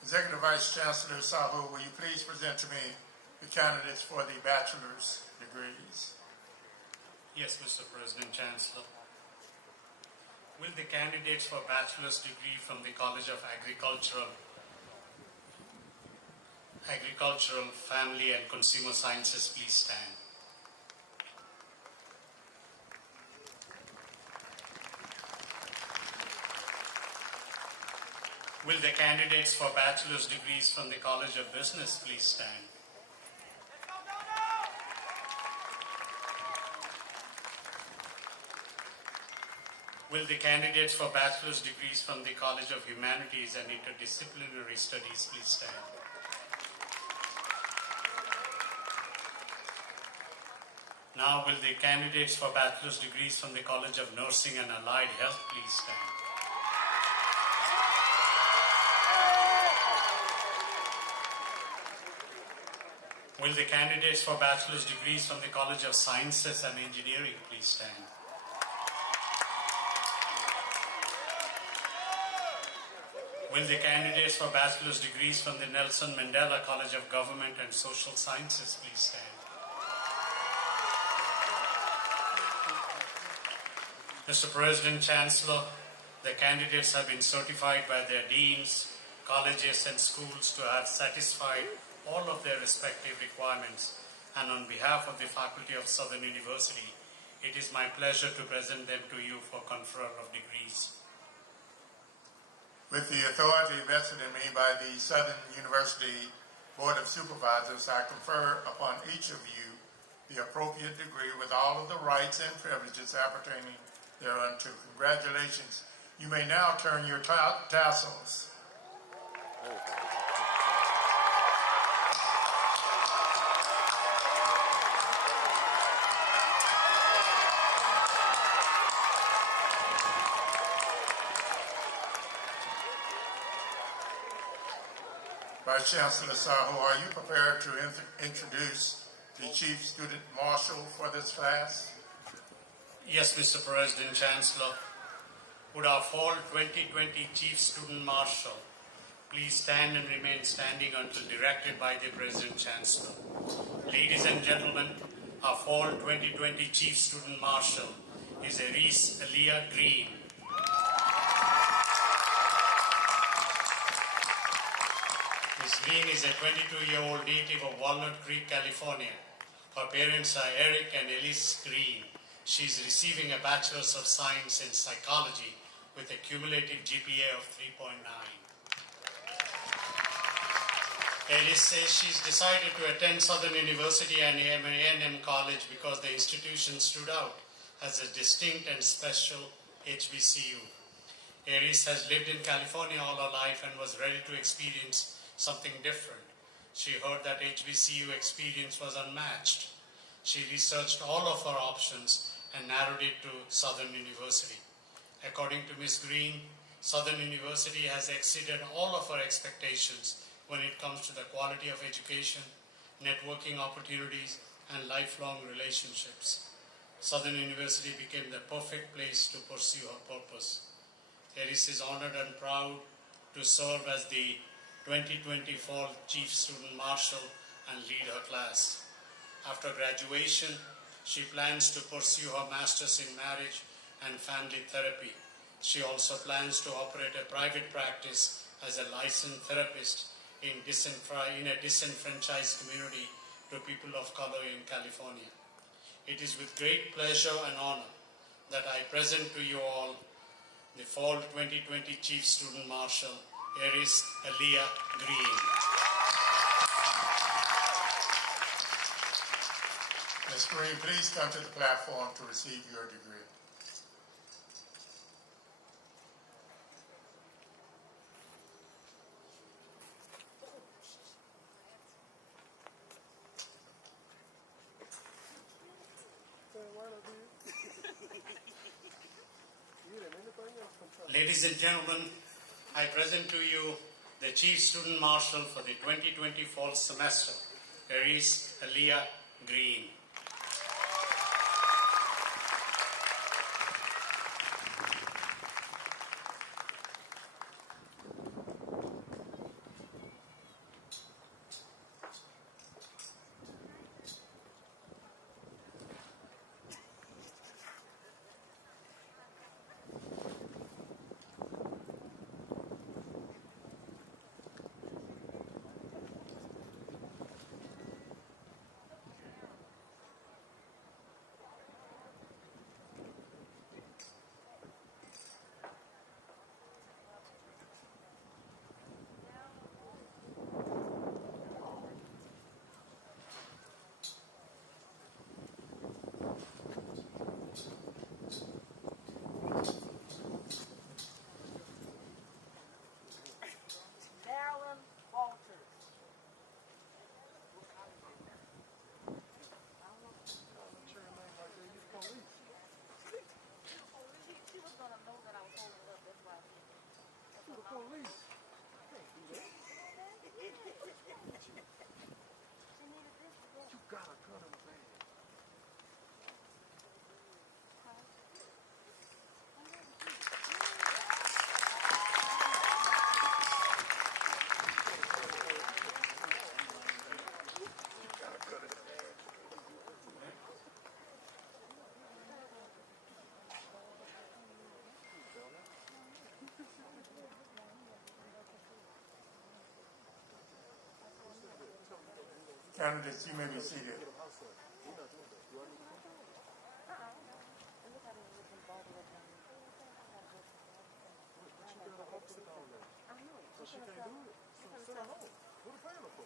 Executive Vice Chancellor Sahu, will you please present to me the candidates for the bachelor's degrees? Yes, Mr. President, Chancellor. Will the candidates for bachelor's degree from the College of Agricultural, Family and Consumer Sciences please stand? Will the candidates for bachelor's degrees from the College of Business please stand? Will the candidates for bachelor's degrees from the College of Humanities and Interdisciplinary Studies please stand? Now will the candidates for bachelor's degrees from the College of Nursing and Allied Health please stand? Will the candidates for bachelor's degrees from the College of Sciences and Engineering please stand? Will the candidates for bachelor's degrees from the Nelson Mandela College of Government and Social Sciences please stand? Mr. President, Chancellor, the candidates have been certified by their deans, colleges and schools to have satisfied all of their respective requirements, and on behalf of the faculty of Southern University, it is my pleasure to present them to you for conferral of degrees. With the authority vested in me by the Southern University Board of Supervisors, I confer upon each of you the appropriate degree with all of the rights and privileges appertaining thereunto. Congratulations. You may now turn your tassels. Vice Chancellor Sahu, are you prepared to introduce the Chief Student Marshal for this class? Yes, Mr. President, Chancellor. Would our fall 2020 Chief Student Marshal please stand and remain standing until directed by the President Chancellor. Ladies and gentlemen, our fall 2020 Chief Student Marshal is Aries Aaliyah Green. Ms. Green is a 22-year-old native of Walnut Creek, California. Her parents are Eric and Elise Green. She is receiving a Bachelor's of Science in Psychology with a cumulative GPA of 3.9. Elise says she's decided to attend Southern University and A&M College because the institution stood out as a distinct and special HBCU. Aries has lived in California all her life and was ready to experience something different. She heard that HBCU experience was unmatched. She researched all of her options and narrowed it to Southern University. According to Ms. Green, Southern University has exceeded all of her expectations when it comes to the quality of education, networking opportunities, and lifelong relationships. Southern University became the perfect place to pursue her purpose. Aries is honored and proud to serve as the 2020 Fall Chief Student Marshal and lead her class. After graduation, she plans to pursue her Master's in Marriage and Family Therapy. She also plans to operate a private practice as a licensed therapist in a disenfranchised community to people of color in California. It is with great pleasure and honor that I present to you all the Fall 2020 Chief Student Marshal, Aries Aaliyah Green. Ms. Green, please come to the platform to receive your degree. Ladies and gentlemen, I present to you the Chief Student Marshal for the 2020 fall semester, Aries Aaliyah Green. Candidates, you may be seated.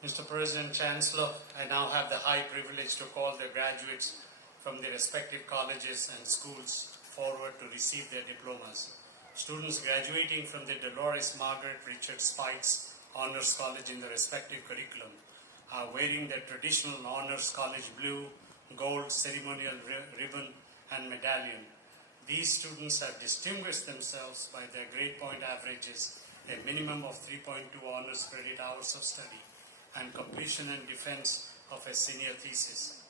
Mr. President, Chancellor, I now have the high privilege to call the graduates from the respective colleges and schools forward to receive their diplomas. Students graduating from the Dolores Margaret Richard Spikes Honors College in the respective curriculum are wearing the traditional Honors College blue, gold ceremonial ribbon and medallion. These students have distinguished themselves by their grade point averages, a minimum of 3.2 honors credit hours of study, and completion and defense of a senior thesis.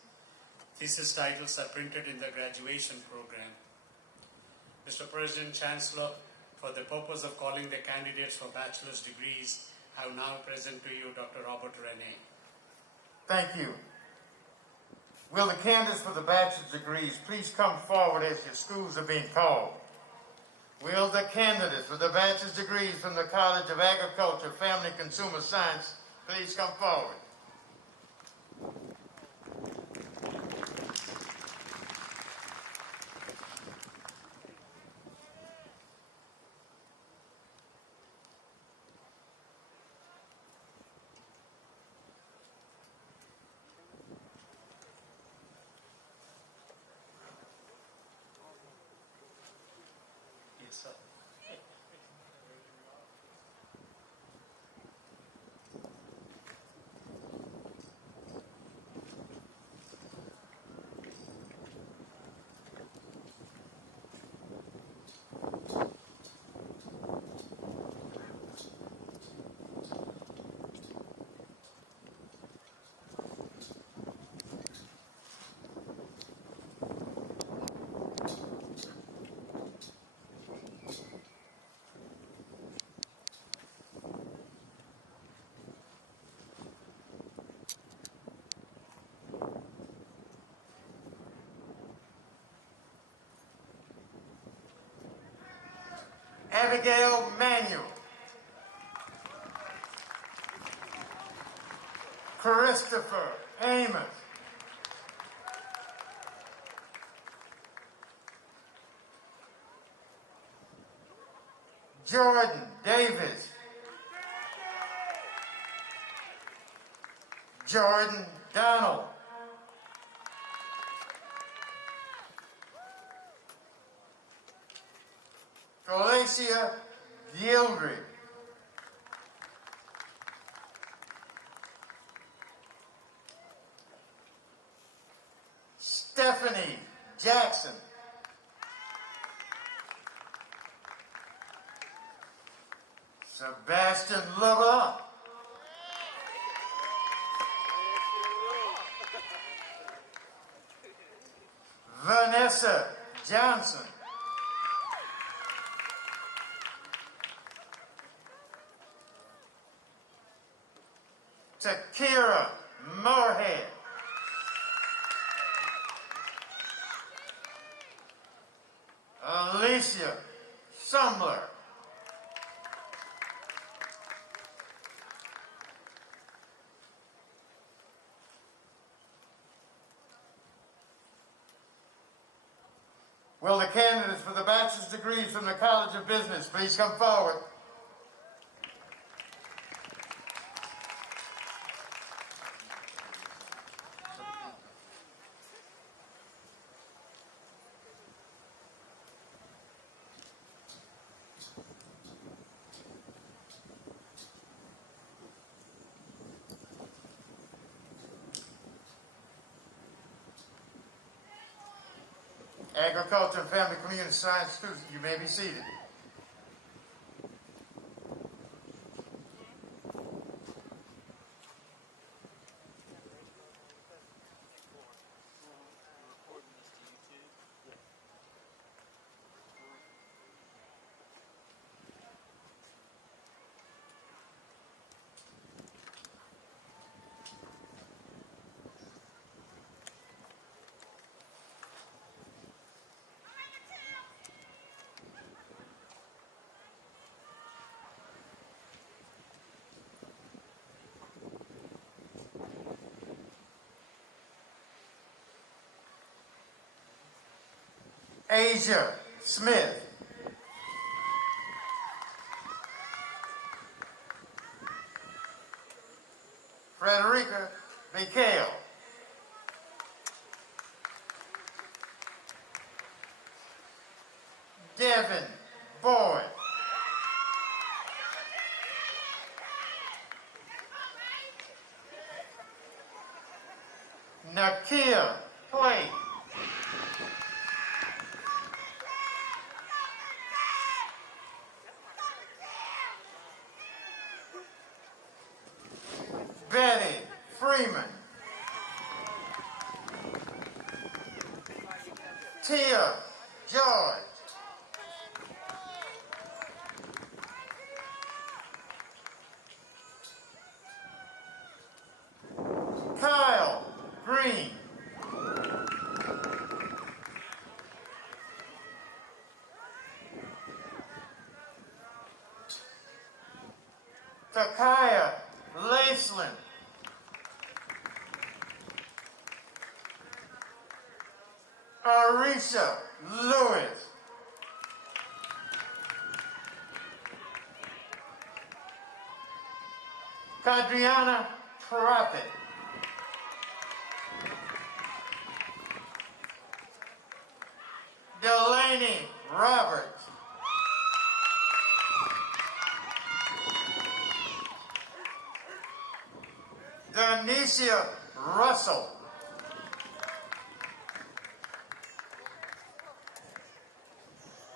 Thesis titles are printed in the graduation program. Mr. President, Chancellor, for the purpose of calling the candidates for bachelor's degrees, I will now present to you Dr. Robert Rene. Thank you. Will the candidates for the bachelor's degrees please come forward as your schools are being called? Will the candidates for the bachelor's degrees from the College of Agriculture, Family and Consumer Science please come forward? Yes, sir. Abigail Manuel. Christopher Amos. Jordan Davis. Jordan Donald. Galacia Gildry. Stephanie Jackson. Sebastian LeBlanc. Vanessa Johnson. Takira Moorhead. Alicia Sumler. Will the candidates for the bachelor's degrees from the College of Business please come forward? Agriculture and Family Community Science students, you may be seated. Asia Smith. Frederica Mikhail. Devin Boyd. Nakia Clay. Betty Freeman. Tia George. Kyle Green. Takaya Laceland. Arisha Lewis. Kadriana Prophet. Delaney Roberts. Donicia Russell.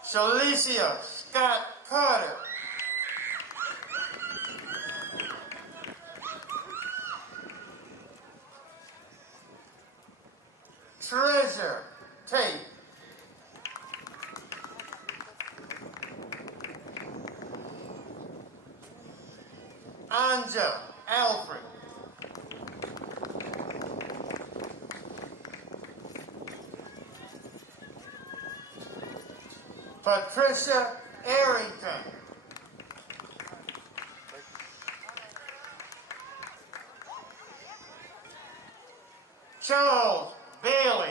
Shalicia Scott Carter. Treasure Tate. Anja Alfred. Patricia Arrington. Charles Bailey.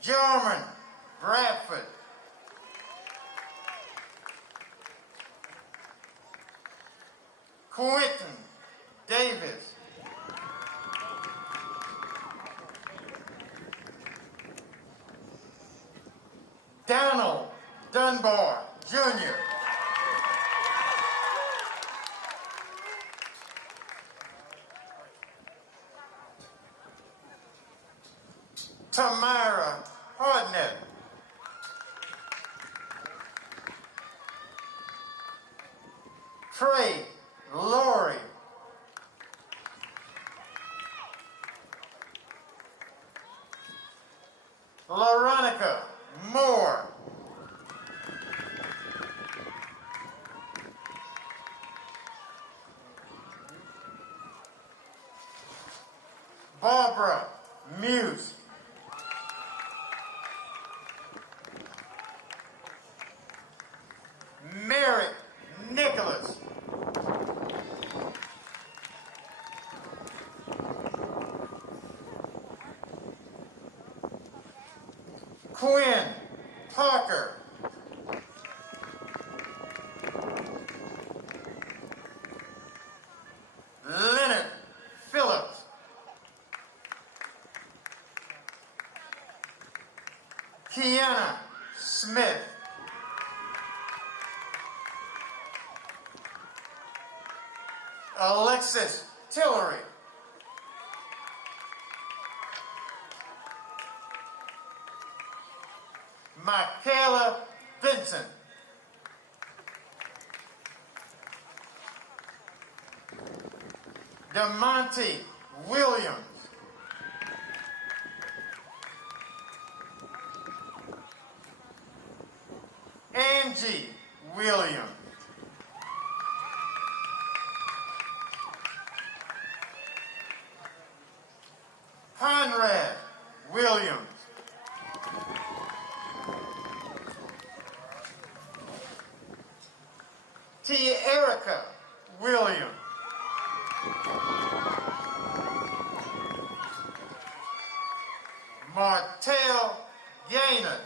German Bradford. Quentin Davis. Donald Dunbar, Jr. Tamara Hardnett. Trey Laurie. Veronica Moore. Barbara Muse. Merrick Nicholas. Quinn Parker. Leonard Phillips. Kiana Smith. Alexis Tillery. Michaela Vincent. DeMonte Williams. Angie Williams. Conrad Williams. Tia Erica Williams. Martell Gaynor.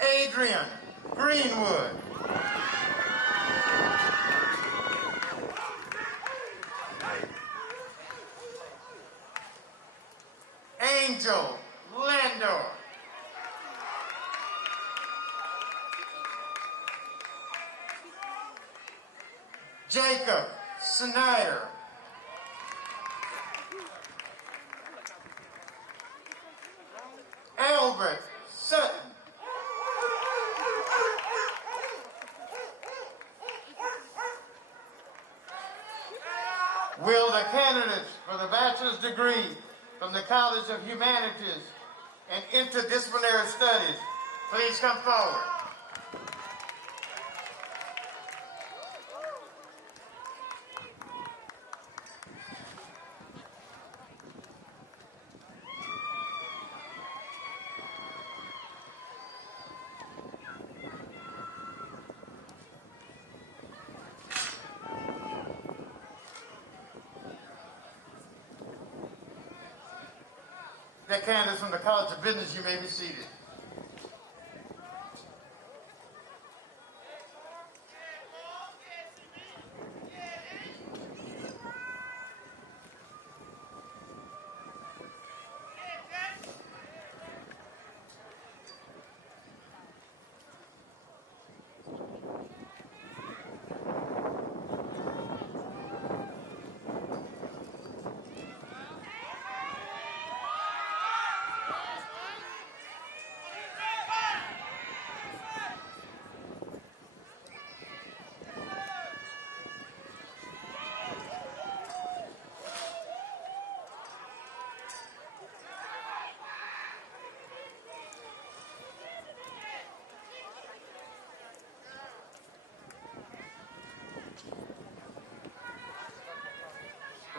Adrian Greenwood. Angel Landor. Jacob Snyder. Albert Sutton. bachelor's degree from the College of Humanities and Interdisciplinary Studies. Please come forward. The candidates from the College of Business, you may be seated.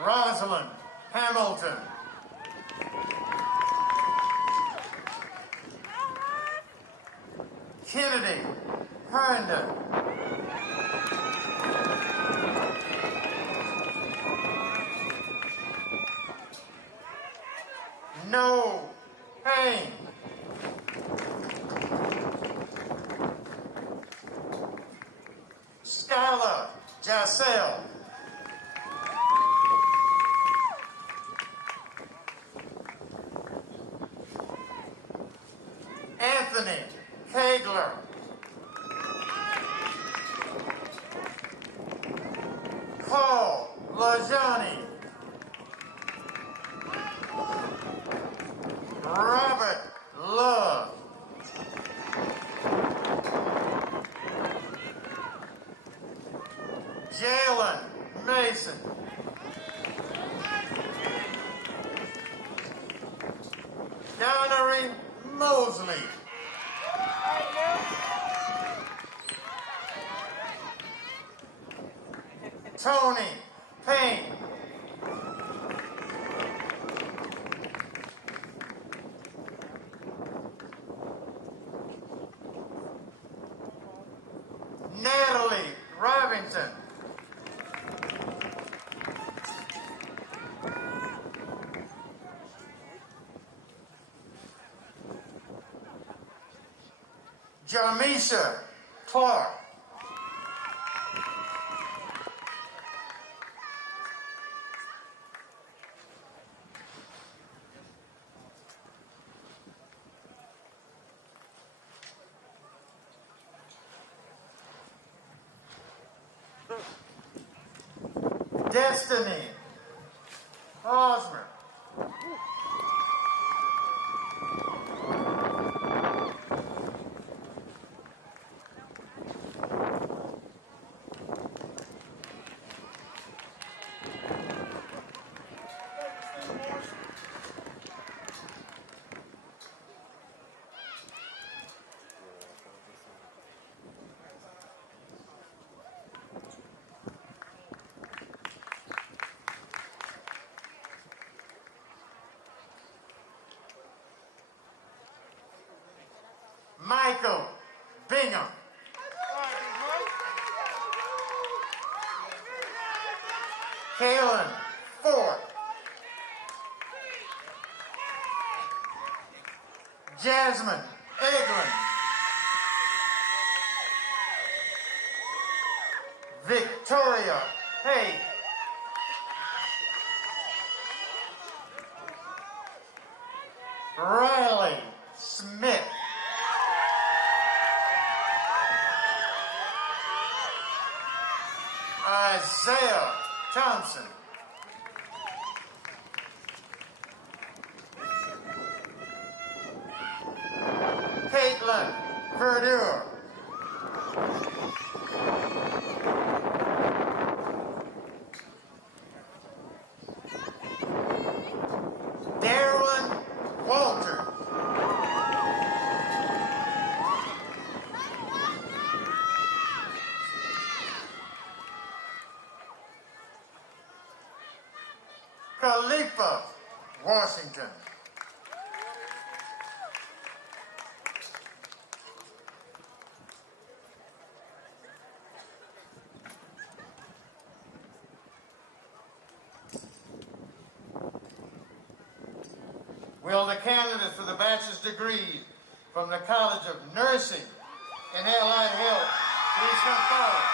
Rosalind Hamilton. Kennedy Herndon. No Payne. Skylar Jassell. Anthony Kagler. Paul Lajani. Robert Love. Jalen Mason. Honoree Mosley. Tony Payne. Natalie Robinson. Jamisha Clark. Destiny Hosmer. Michael Bingham. Kaylin Ford. Jasmine Eglin. Victoria Hay. Riley Smith. Isaiah Thompson. Caitlin Verdure. Khalifa Washington. Will the candidates for the bachelor's degree from the College of Nursing and Allied Health please come forward?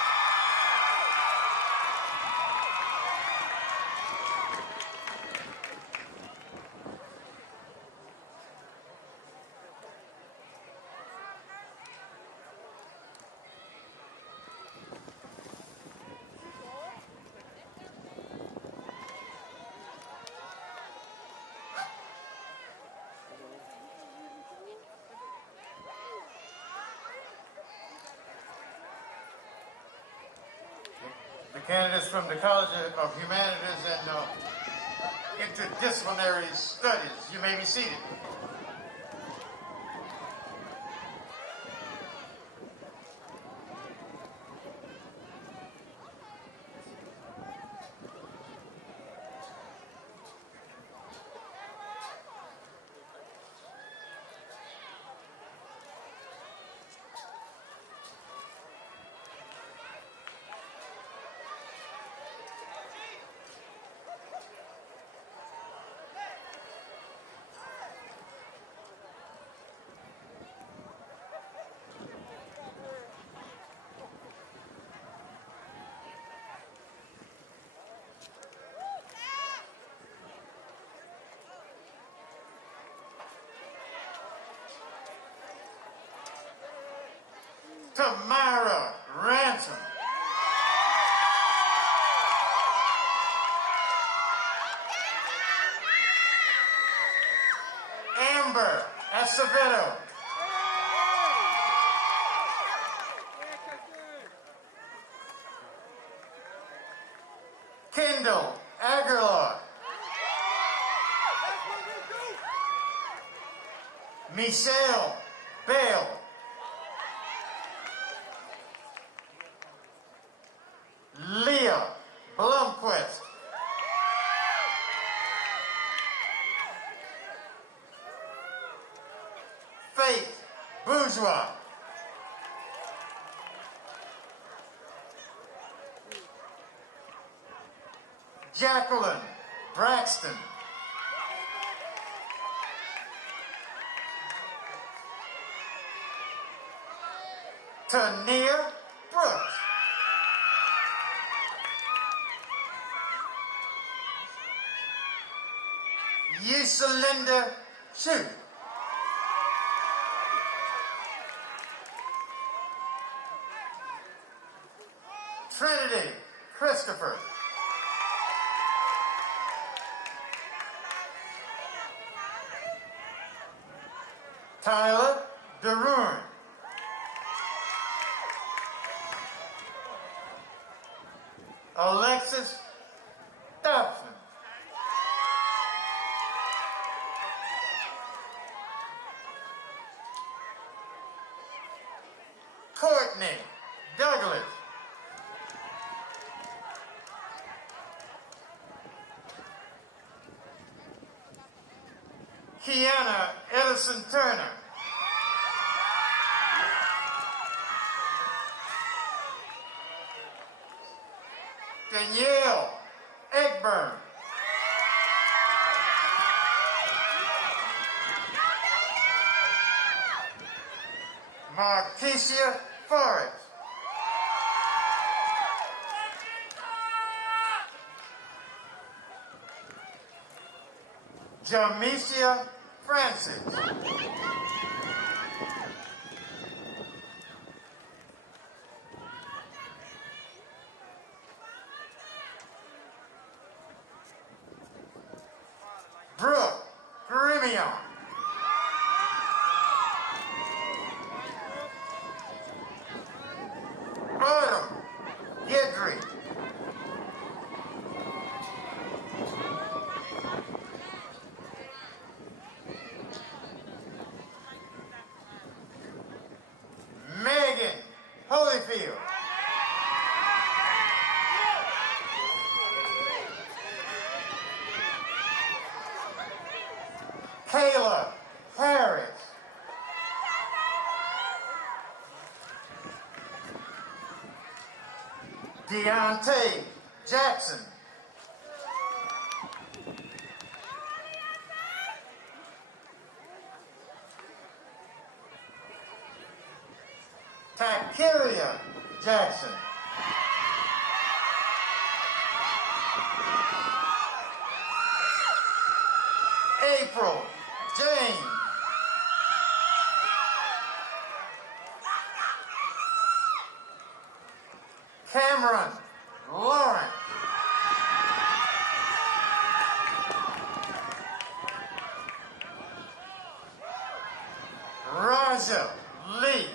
The candidates from the College of Humanities and Interdisciplinary Studies, you may be seated. Tamara Ransom. Amber Acevedo. Kendall Aguilar. Michelle Bell. Leah Blomquist. Faith Bourgeois. Jacqueline Braxton. Tania Brooks. Yusalinda Chu. Trinity Christopher. Tyler DeRuin. Alexis Dobson. Courtney Douglas. Kiana Edison Turner. Danielle Eggburn. Markeisha Forrest. Jamicia Francis. Brooke Grimion. Autumn Gidry. Megan Holyfield. Deontay Jackson. Takiria Jackson. April Jane. Cameron Lawrence. Raja Lee.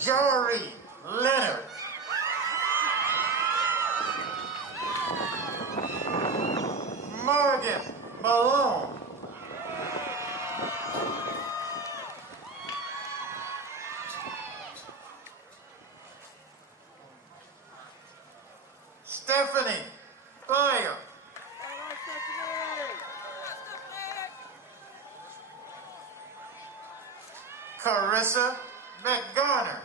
Jory Leonard. Morgan Malone. Stephanie Bayer. Carissa McGarner.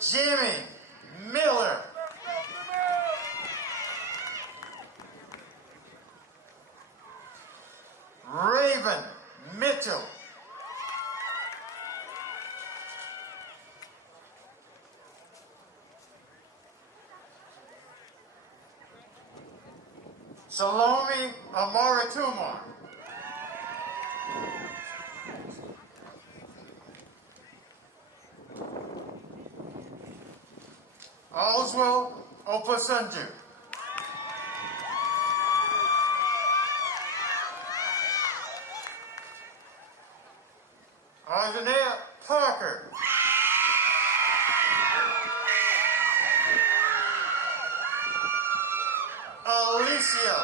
Jimmy Miller. Raven Mitchell. Salome Amoritumor. Oswald Opasunju. Ardenette Parker. Alicia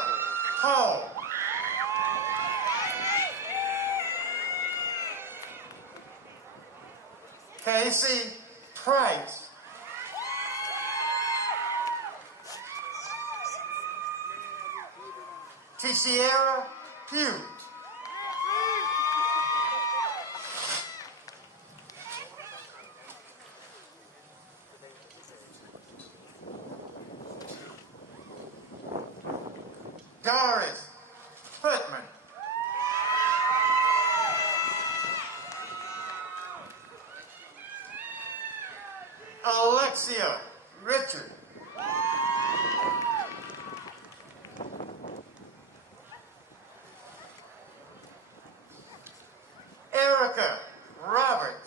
Paul. Casey Price. Ticiera Pugh. Doris Putman. Alexia Richard. Erica Robert.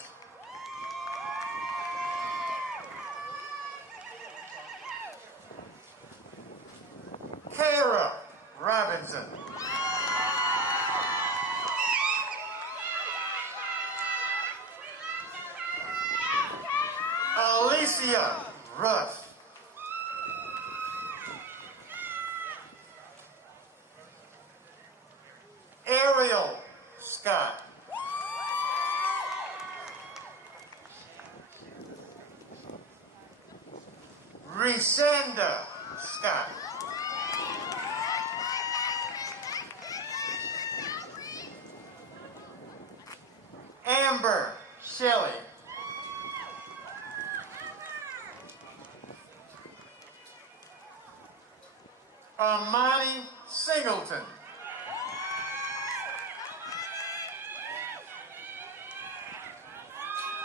Kara Robinson. Alicia Rush. Ariel Scott. Resenda Scott. Amber Shelley. Amani Singleton.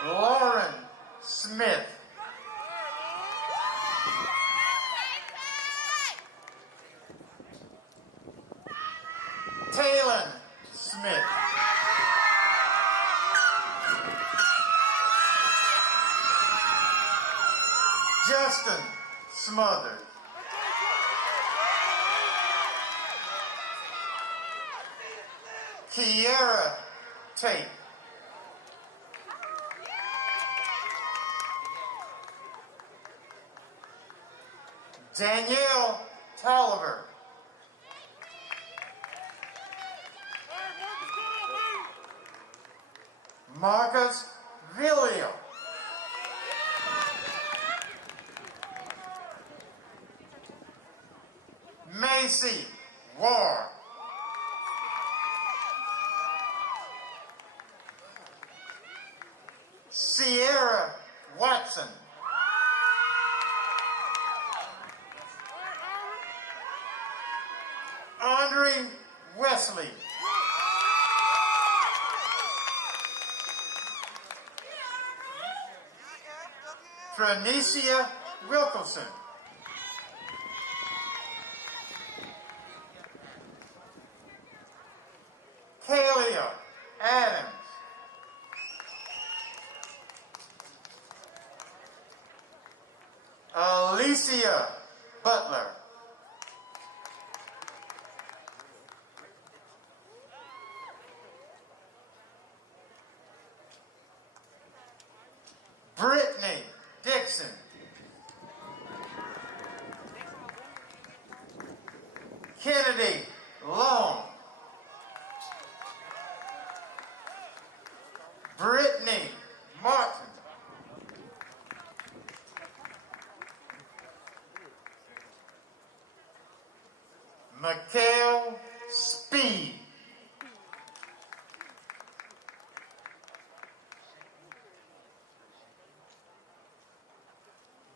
Lauren Smith. Taylor Smith. Justin Smothers. Kiera Tate. Danielle Tolliver. Marcus Villia. Sierra Watson. Honoree Wesley. Trinicia Wilkerson. Kalia Adams. Alicia Butler. Brittany Dixon. Kennedy Long. Brittany Martin. Mikhail Speed.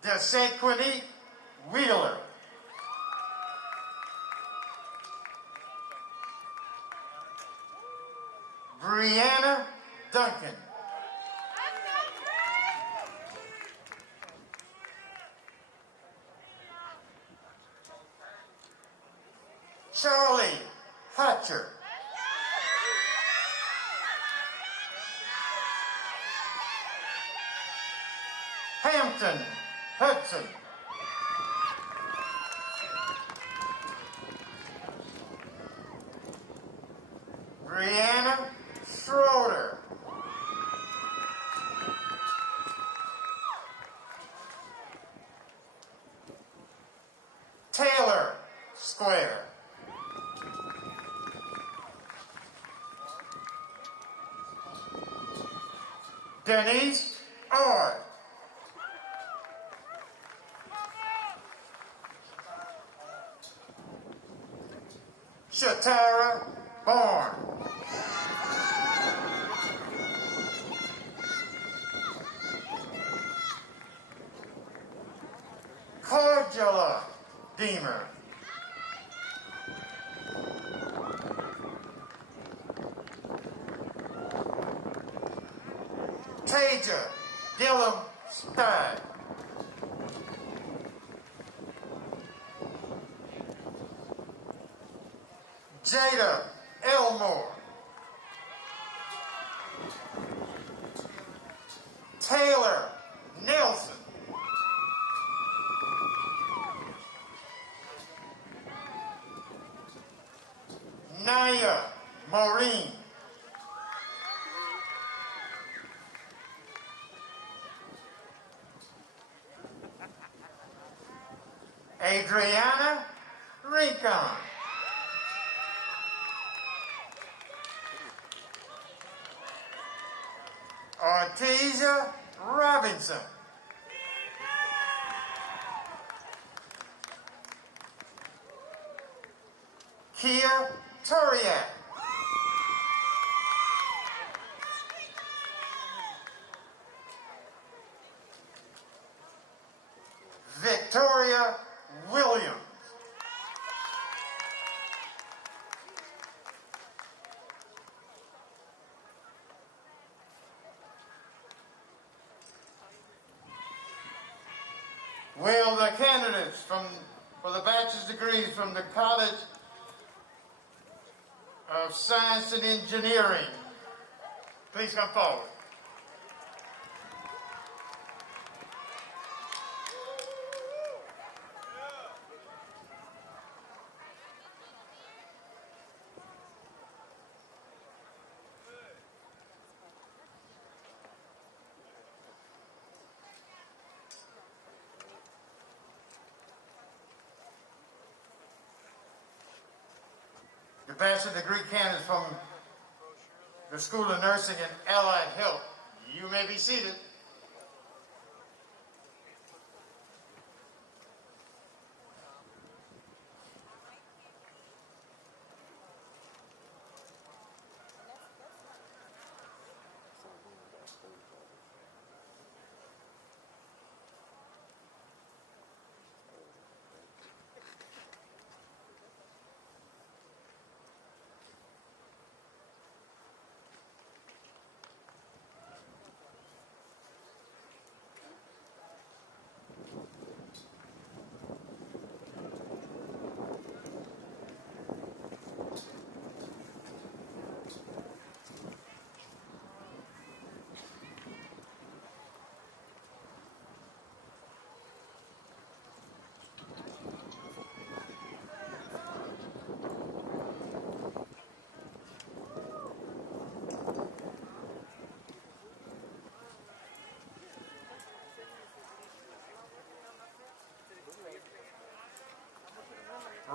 Desequinique Wheeler. Brianna Duncan. Charlie Hatcher. Hampton Hudson. Brianna Schroeder. Taylor Square. Denise Ard. Shatara Barn. Cordula Deemer. Taja Gillum Stein. Jada Elmore. Taylor Nelson. Naya Maureen. Adriana Rincon. Artesia Robinson. Kia Turiak. Victoria Williams. Will the candidates for the bachelor's degrees from the College of Science and Engineering please come forward? The bachelor degree candidates from the School of Nursing and Allied Health. You may be seated.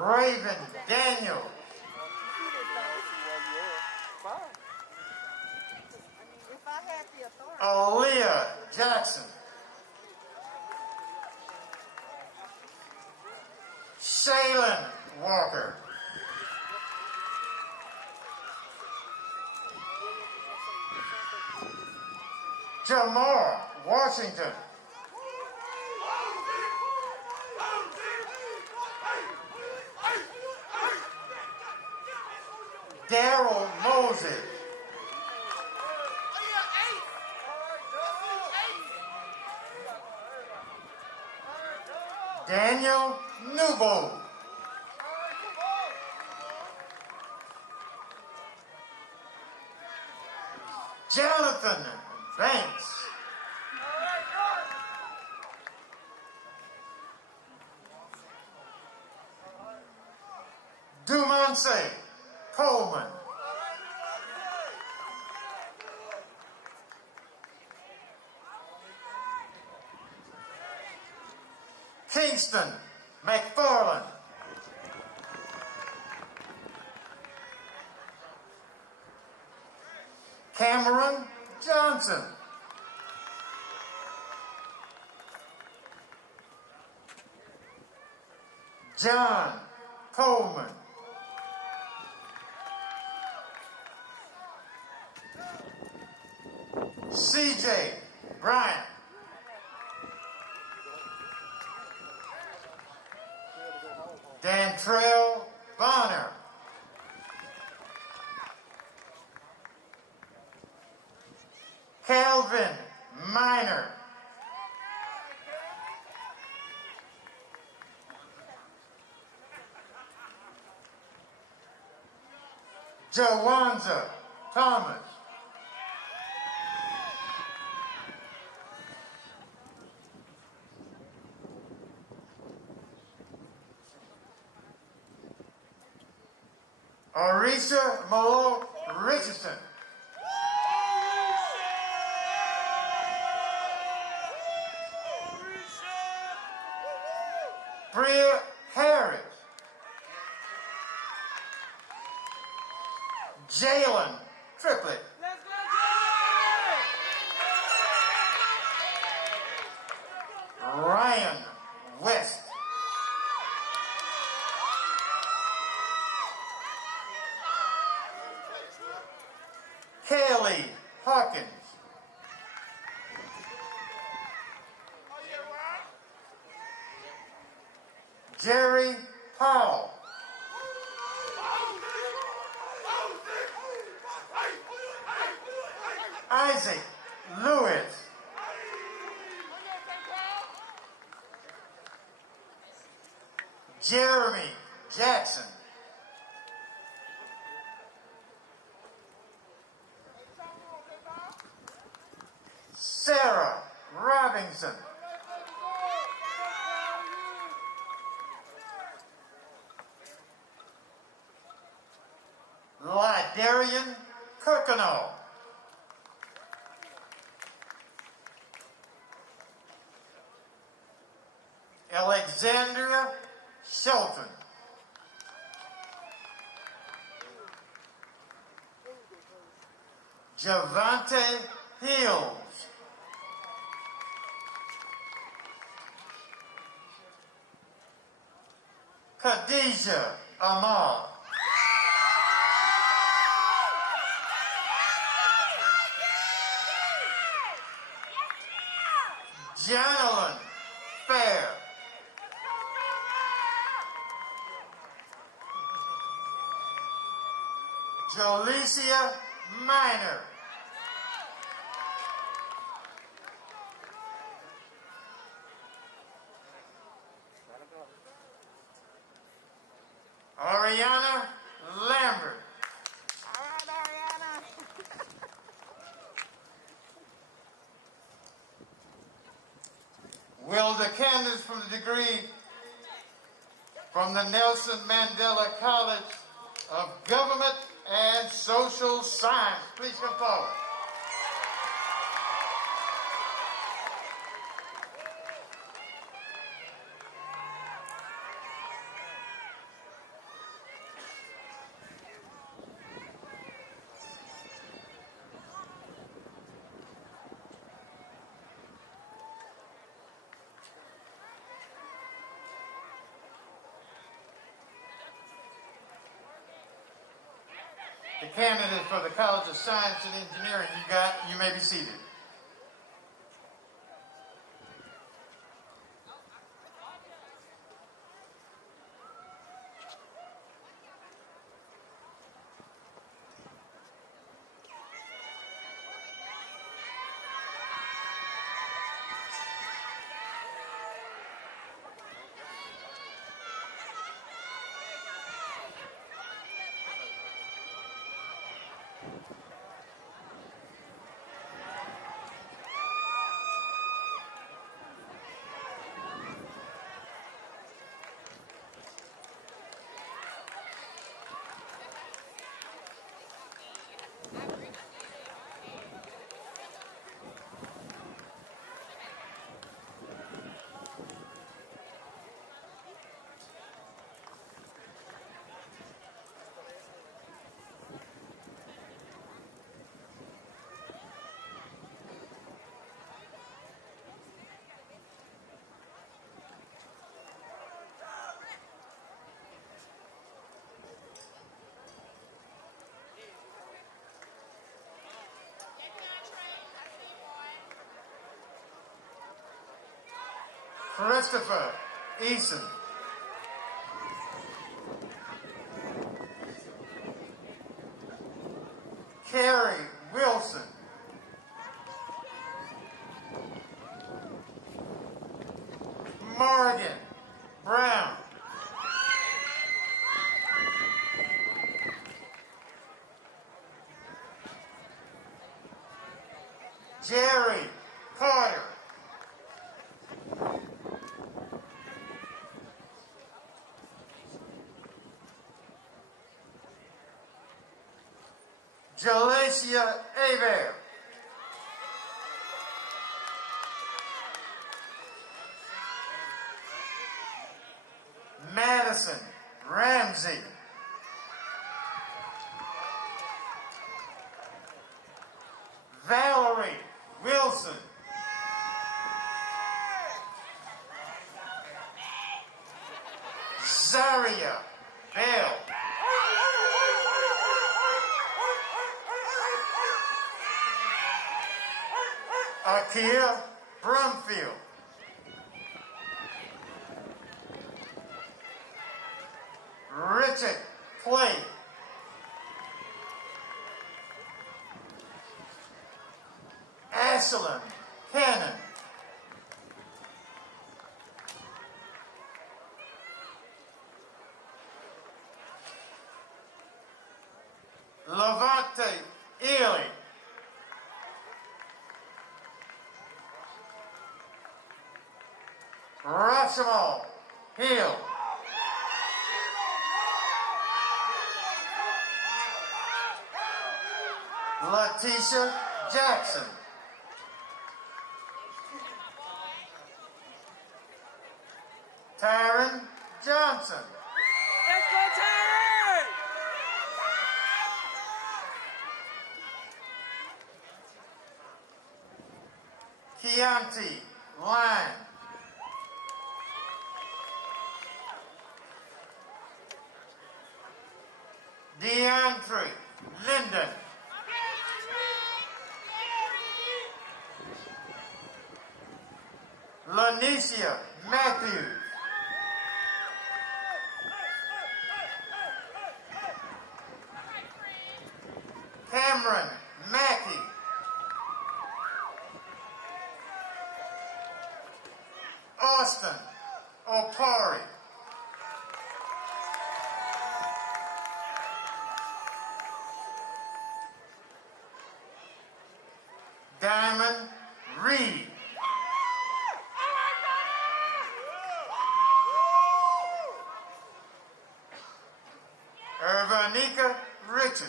Raven Daniel. Aaliyah Jackson. Shaylin Walker. Jamar Washington. Daryl Moses. Daniel Newbold. Jonathan Banks. Dumonse Coleman. Kingston McFarland. Cameron Johnson. John Coleman. CJ Bryant. Dantrell Bonner. Calvin Minor. Jawanza Thomas. Arisha Malo Richardson. Bria Harris. Jalen Triplett. Ryan West. Kelly Hawkins. Jerry Powell. Isaac Lewis. Jeremy Jackson. Sarah Robinson. Lydarian Kirkenow. Alexandria Shelton. Javante Hills. Khadijah Amal. Janelyn Fair. Jolicia Minor. Ariana Lambert. All right, Ariana. Wilda Candace from the degree from the Nelson Mandela College of Government and Social Science. Please come forward. candidate for the College of Science and Engineering, you may be seated. Christopher Eason. Carrie Wilson. Morgan Brown. Jerry Carter. Jalacia Aver. Madison Ramsey. Valerie Wilson. Zaria Bell. Akia Brumfield. Richard Clay. Ashlyn Cannon. Levante Ely. Rashomon Hill. Letitia Jackson. Tyron Johnson. Let's go, Tyron! Keontae Line. DeAndre Linden. Lanicia Matthews. Cameron Mackey. Austin Opari. Diamond Reed. Urbanika Richard.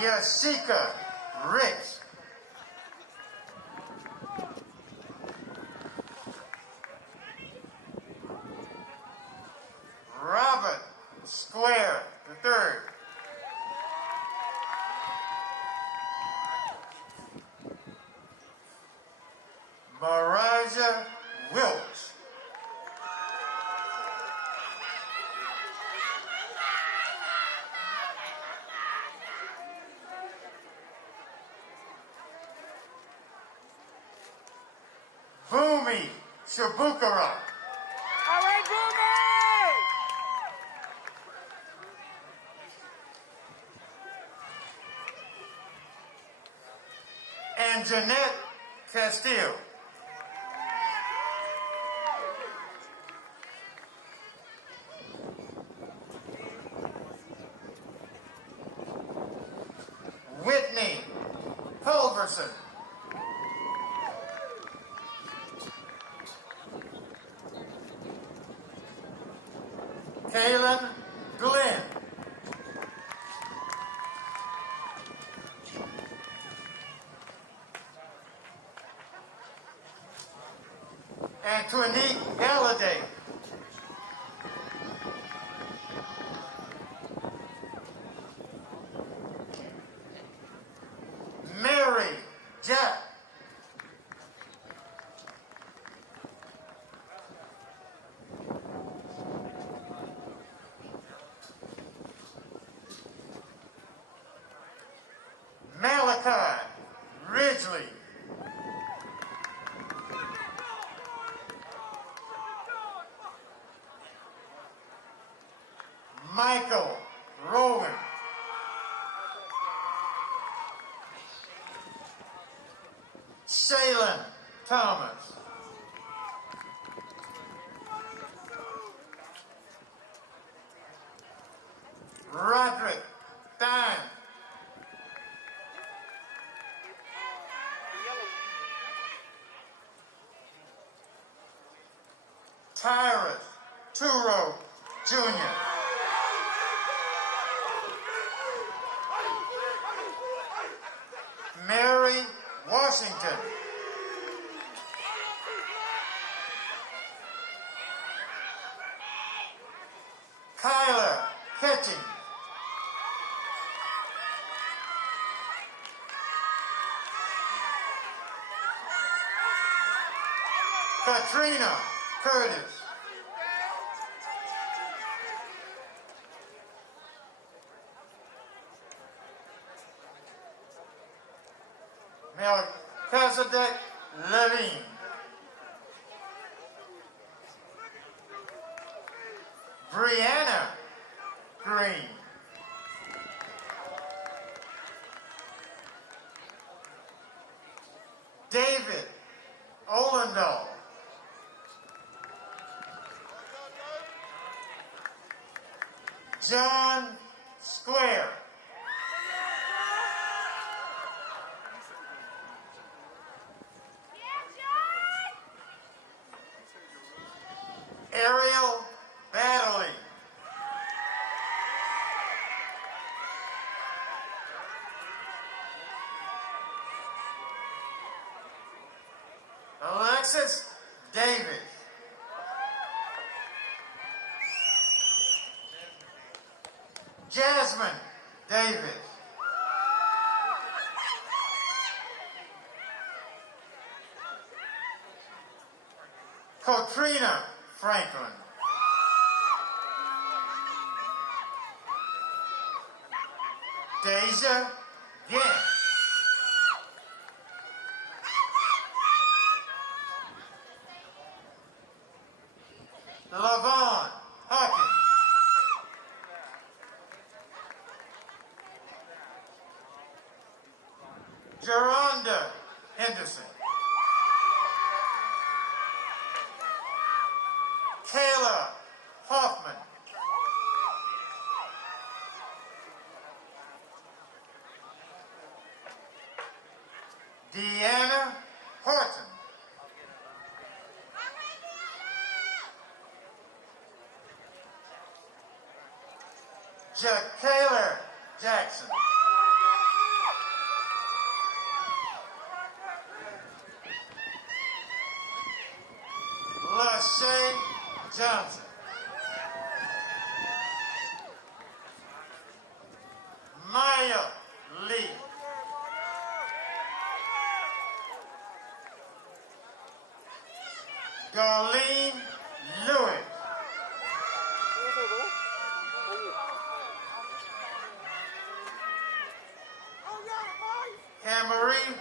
Yashika Rich. Robert Square III. Maraja Wilk. Boomy Shabukara. All right, Boomer! And Jeanette Castillo. Whitney Culverson. Kaylin Glenn. And Twinique Galladay. Mary Jack. Malachi Ridgely. Michael Rowan. Shaylin Thomas. Roderick Dine. Tyrus Turo Jr. Mary Washington. Kyler Ketching. Katrina Curtis. Melchizedek Levine. Brianna Green. David Olendahl. John Square. Ariel Baddeley. Alexis Davis. Jasmine Davis. Katrina Franklin. Deja Gant. Lavon Hawkins. Geronda Henderson. Kayla Hoffman. Deanna Horton. Jacayla Jackson. LaShae Johnson. Maya Lee. Darlene Lewis. Anne-Marie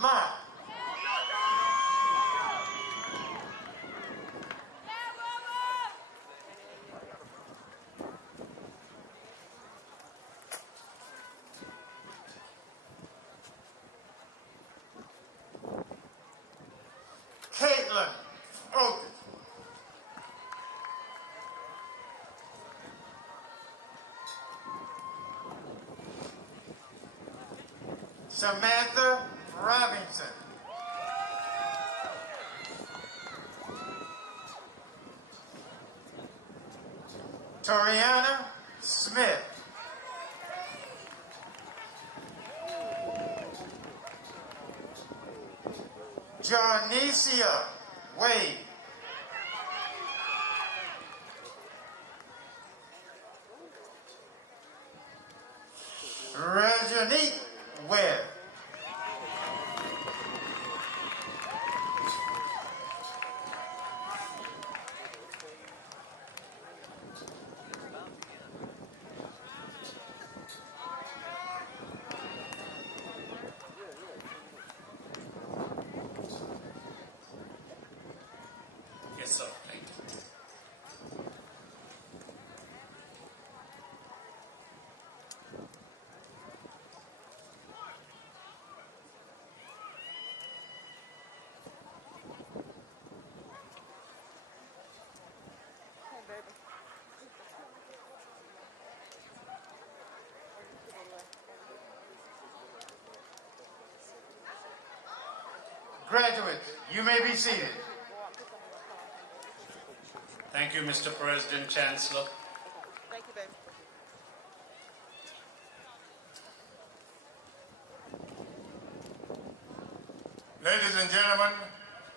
Mott. Samantha Robinson. Toriana Smith. Jarnesia Wade. Reginique Webb. Yes, sir. Thank you. Graduates, you may be seated. Thank you, Mr. President, Chancellor. Thank you, baby. Ladies and gentlemen,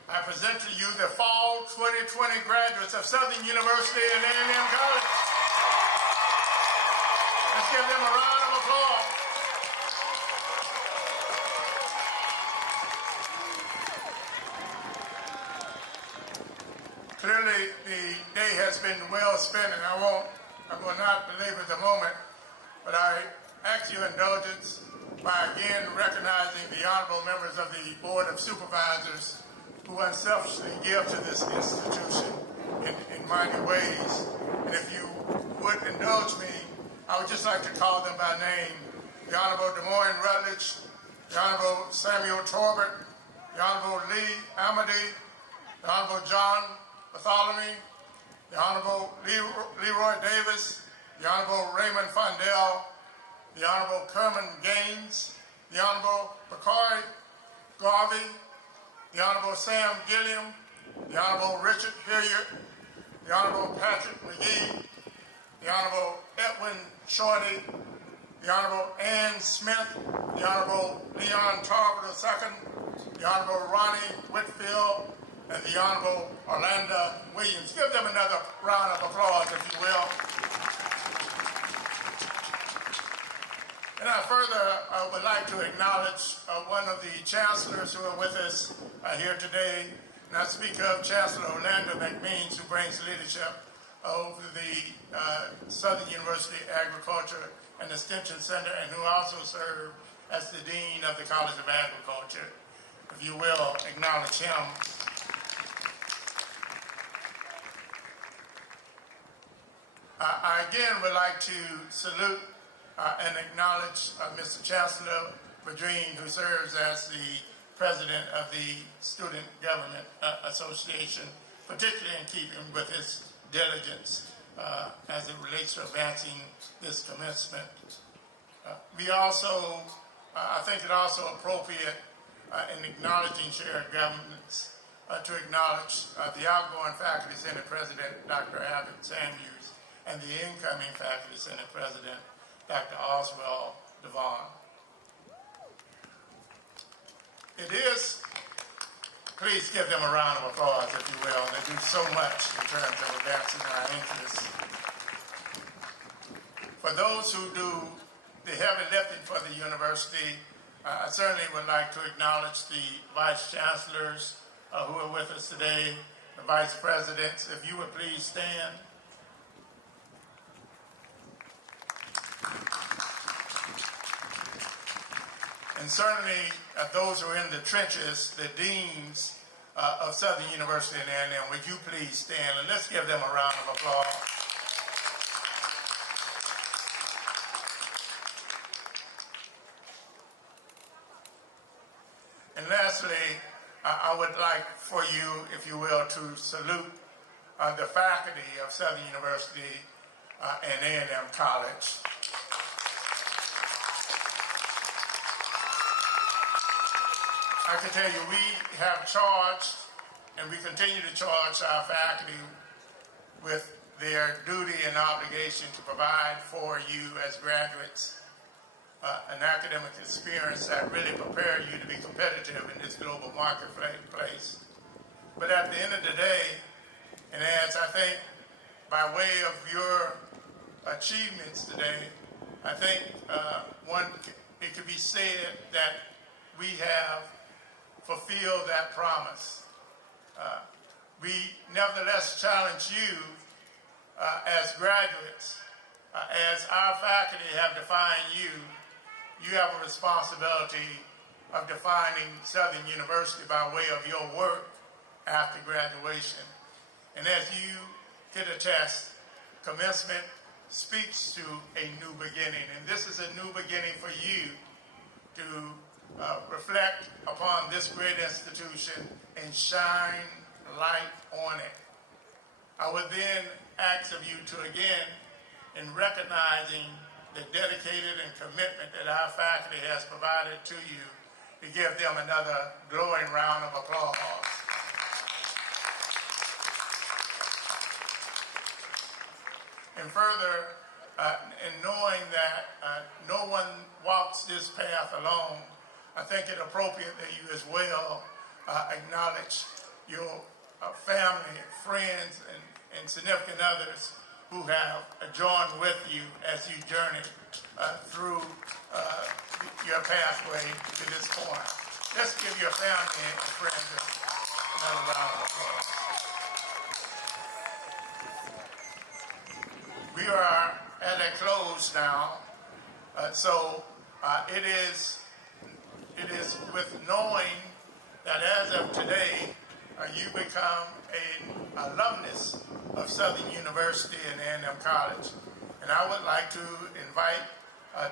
I present to you the Fall 2020 graduates of Southern University and A&M College. Let's give them a round of applause. Clearly, the day has been well spent, and I will not belabor the moment, but I ask your indulgence by again recognizing the honorable members of the Board of Supervisors who unselfishly give to this institution in mighty ways. And if you would indulge me, I would just like to call them by name. The Honorable Des Moines Rutledge, the Honorable Samuel Torbert, the Honorable Lee Amity, the Honorable John Bartholomew, the Honorable Leroy Davis, the Honorable Raymond Fondell, the Honorable Kerman Gaines, the Honorable Bakari Garvey, the Honorable Sam Gilliam, the Honorable Richard Hilliard, the Honorable Patrick McGee, the Honorable Edwin Shorty, the Honorable Ann Smith, the Honorable Leon Tarbert II, the Honorable Ronnie Whitfield, and the Honorable Orlando Williams. Give them another round of applause, if you will. And I further would like to acknowledge one of the chancellors who are with us here today. And I speak of Chancellor Orlando Mcmeans, who brings leadership over the Southern University Agriculture and Extension Center, and who also served as the Dean of the College of Agriculture. If you will, acknowledge him. I again would like to salute and acknowledge Mr. Chancellor Badrine, who serves as the president of the Student Government Association, particularly in keeping with his diligence as it relates to advancing this commencement. We also, I think it also appropriate in acknowledging shared governance to acknowledge the outgoing Faculty Senate President, Dr. Abbott Samuels, and the incoming Faculty Senate President, Dr. Oswald Devon. It is, please give them a round of applause, if you will. They do so much in terms of advancing our interests. For those who do the heavy lifting for the university, I certainly would like to acknowledge the Vice Chancellors who are with us today, the Vice Presidents. If you would please stand. And certainly those who are in the trenches, the deans of Southern University and A&M, would you please stand and let's give them a round of applause. And lastly, I would like for you, if you will, to salute the faculty of Southern University and A&M College. I can tell you we have charged and we continue to charge our faculty with their duty and obligation to provide for you as graduates an academic experience that really prepare you to be competitive in this global marketplace. But at the end of the day, and as I think by way of your achievements today, I think it could be said that we have fulfilled that promise. We nevertheless challenge you as graduates, as our faculty have defined you, you have a responsibility of defining Southern University by way of your work after graduation. And as you can attest, Commencement speaks to a new beginning. And this is a new beginning for you to reflect upon this great institution and shine light on it. I would then ask of you to again, in recognizing the dedicated and commitment that our faculty has provided to you, to give them another glowing round of applause. And further, in knowing that no one walks this path alone, I think it appropriate that you as well acknowledge your family, friends, and significant others who have joined with you as you journey through your pathway to this point. Let's give your family and friends another round of applause. We are at a close now, so it is with knowing that as of today, you become an alumnus of Southern University and A&M College. And I would like to invite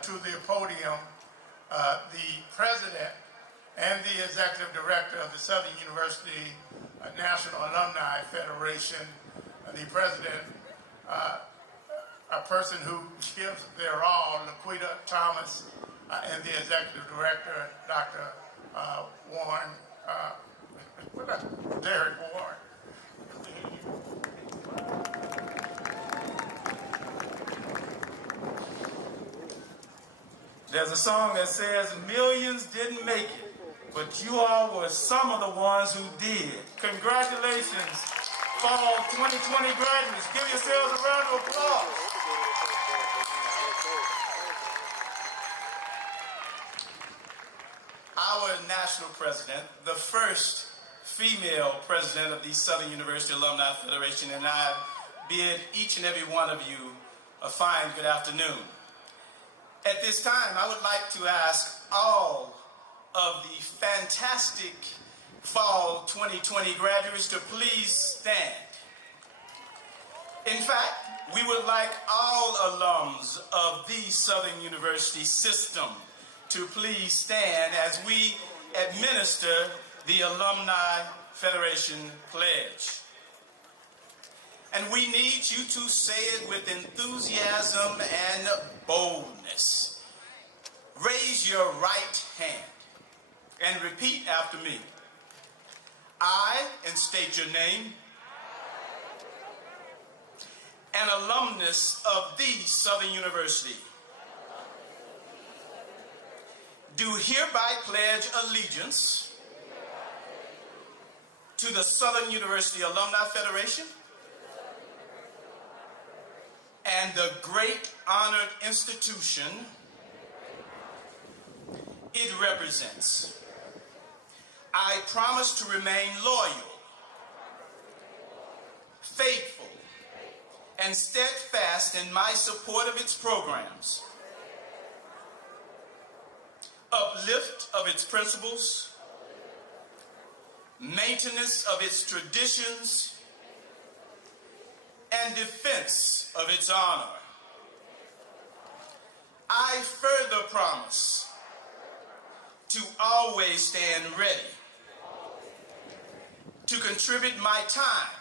to the podium the president and the executive director of the Southern University National Alumni Federation, the president, a person who gives their all, Laquita Thomas, and the executive director, Dr. Warren, Derek Warren. There's a song that says, millions didn't make it, but you all were some of the ones who did. Congratulations, Fall 2020 graduates. Give yourselves a round of applause. Our national president, the first female president of the Southern University Alumni Federation, and I bid each and every one of you a fine good afternoon. At this time, I would like to ask all of the fantastic Fall 2020 graduates to please stand. In fact, we would like all alums of the Southern University system to please stand as we administer the Alumni Federation Pledge. And we need you to say it with enthusiasm and boldness. Raise your right hand and repeat after me. I, and state your name, an alumnus of the Southern University, do hereby pledge allegiance to the Southern University Alumni Federation and the great honored institution it represents. I promise to remain loyal, faithful, and steadfast in my support of its programs, uplift of its principles, maintenance of its traditions, and defense of its honor. I further promise to always stand ready to contribute my time,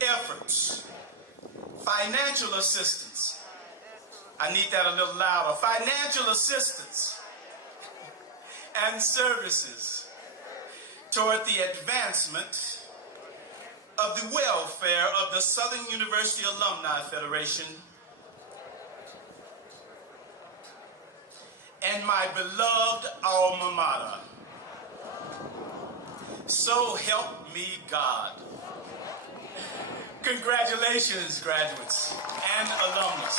efforts, financial assistance. I need that a little louder. Financial assistance and services toward the advancement of the welfare of the Southern University Alumni Federation and my beloved Alma Mater. So help me God. Congratulations, graduates and alumnus.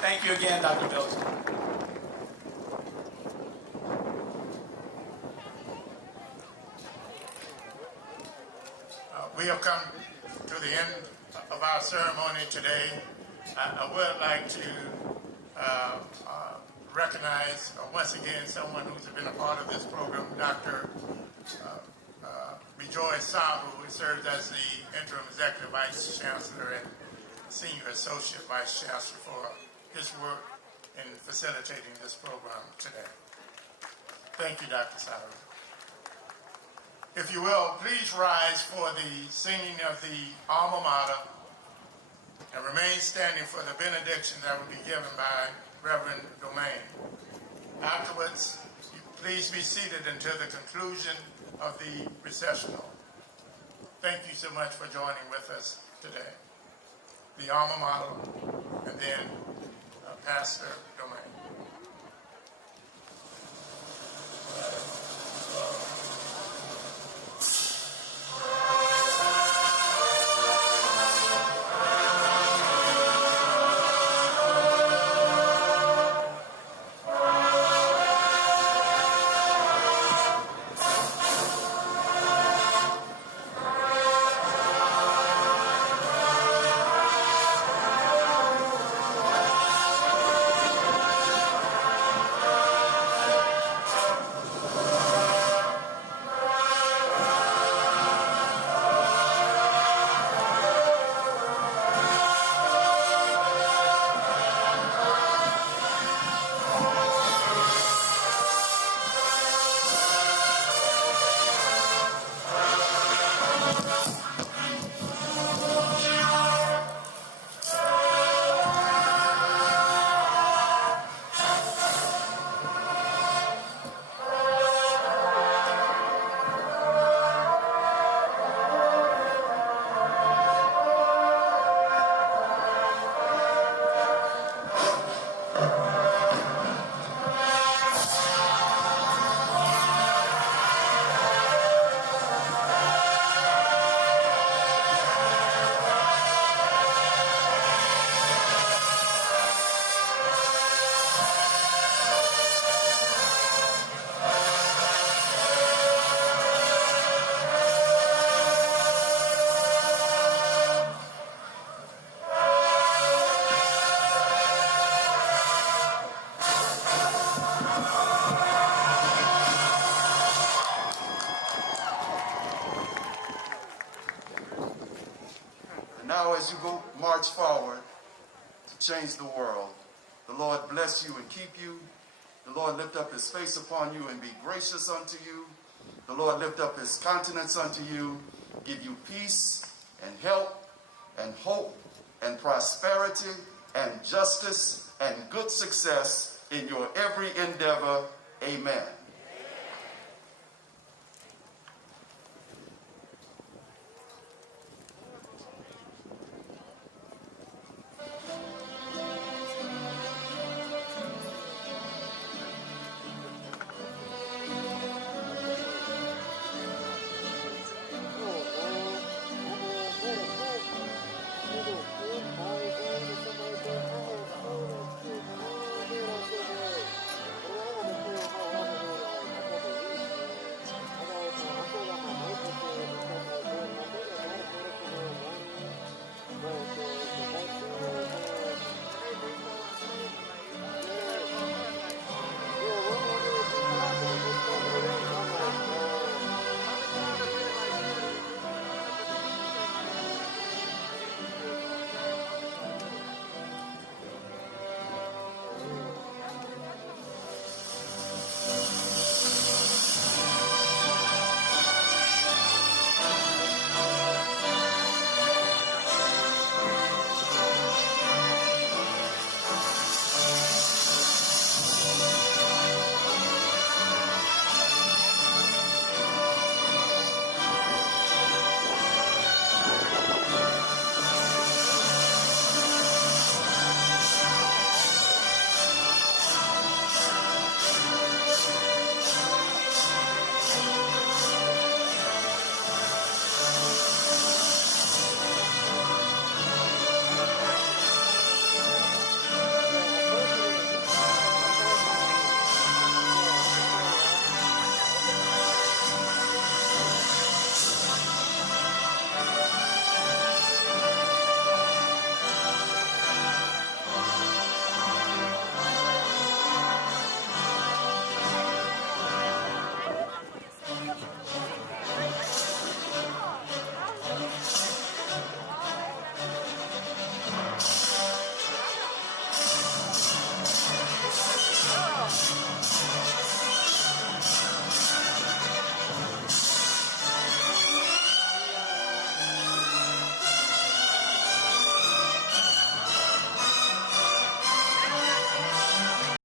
Thank you again, Dr. Belton. We have come to the end of our ceremony today. I would like to recognize once again someone who's been a part of this program, Dr. Rejoice Sahu, who serves as the interim executive vice chancellor and senior associate vice chancellor, for his work in facilitating this program today. Thank you, Dr. Sahu. If you will, please rise for the singing of the Alma Mater and remain standing for the benediction that will be given by Reverend Domain. Afterwards, please be seated until the conclusion of the recessional. Thank you so much for joining with us today. The Alma Mater, and then Pastor Domain. Now, as you go march forward to change the world, the Lord bless you and keep you. The Lord lift up his face upon you and be gracious unto you. The Lord lift up his countenance unto you, give you peace and help and hope and prosperity and justice and good success in your every endeavor. Amen.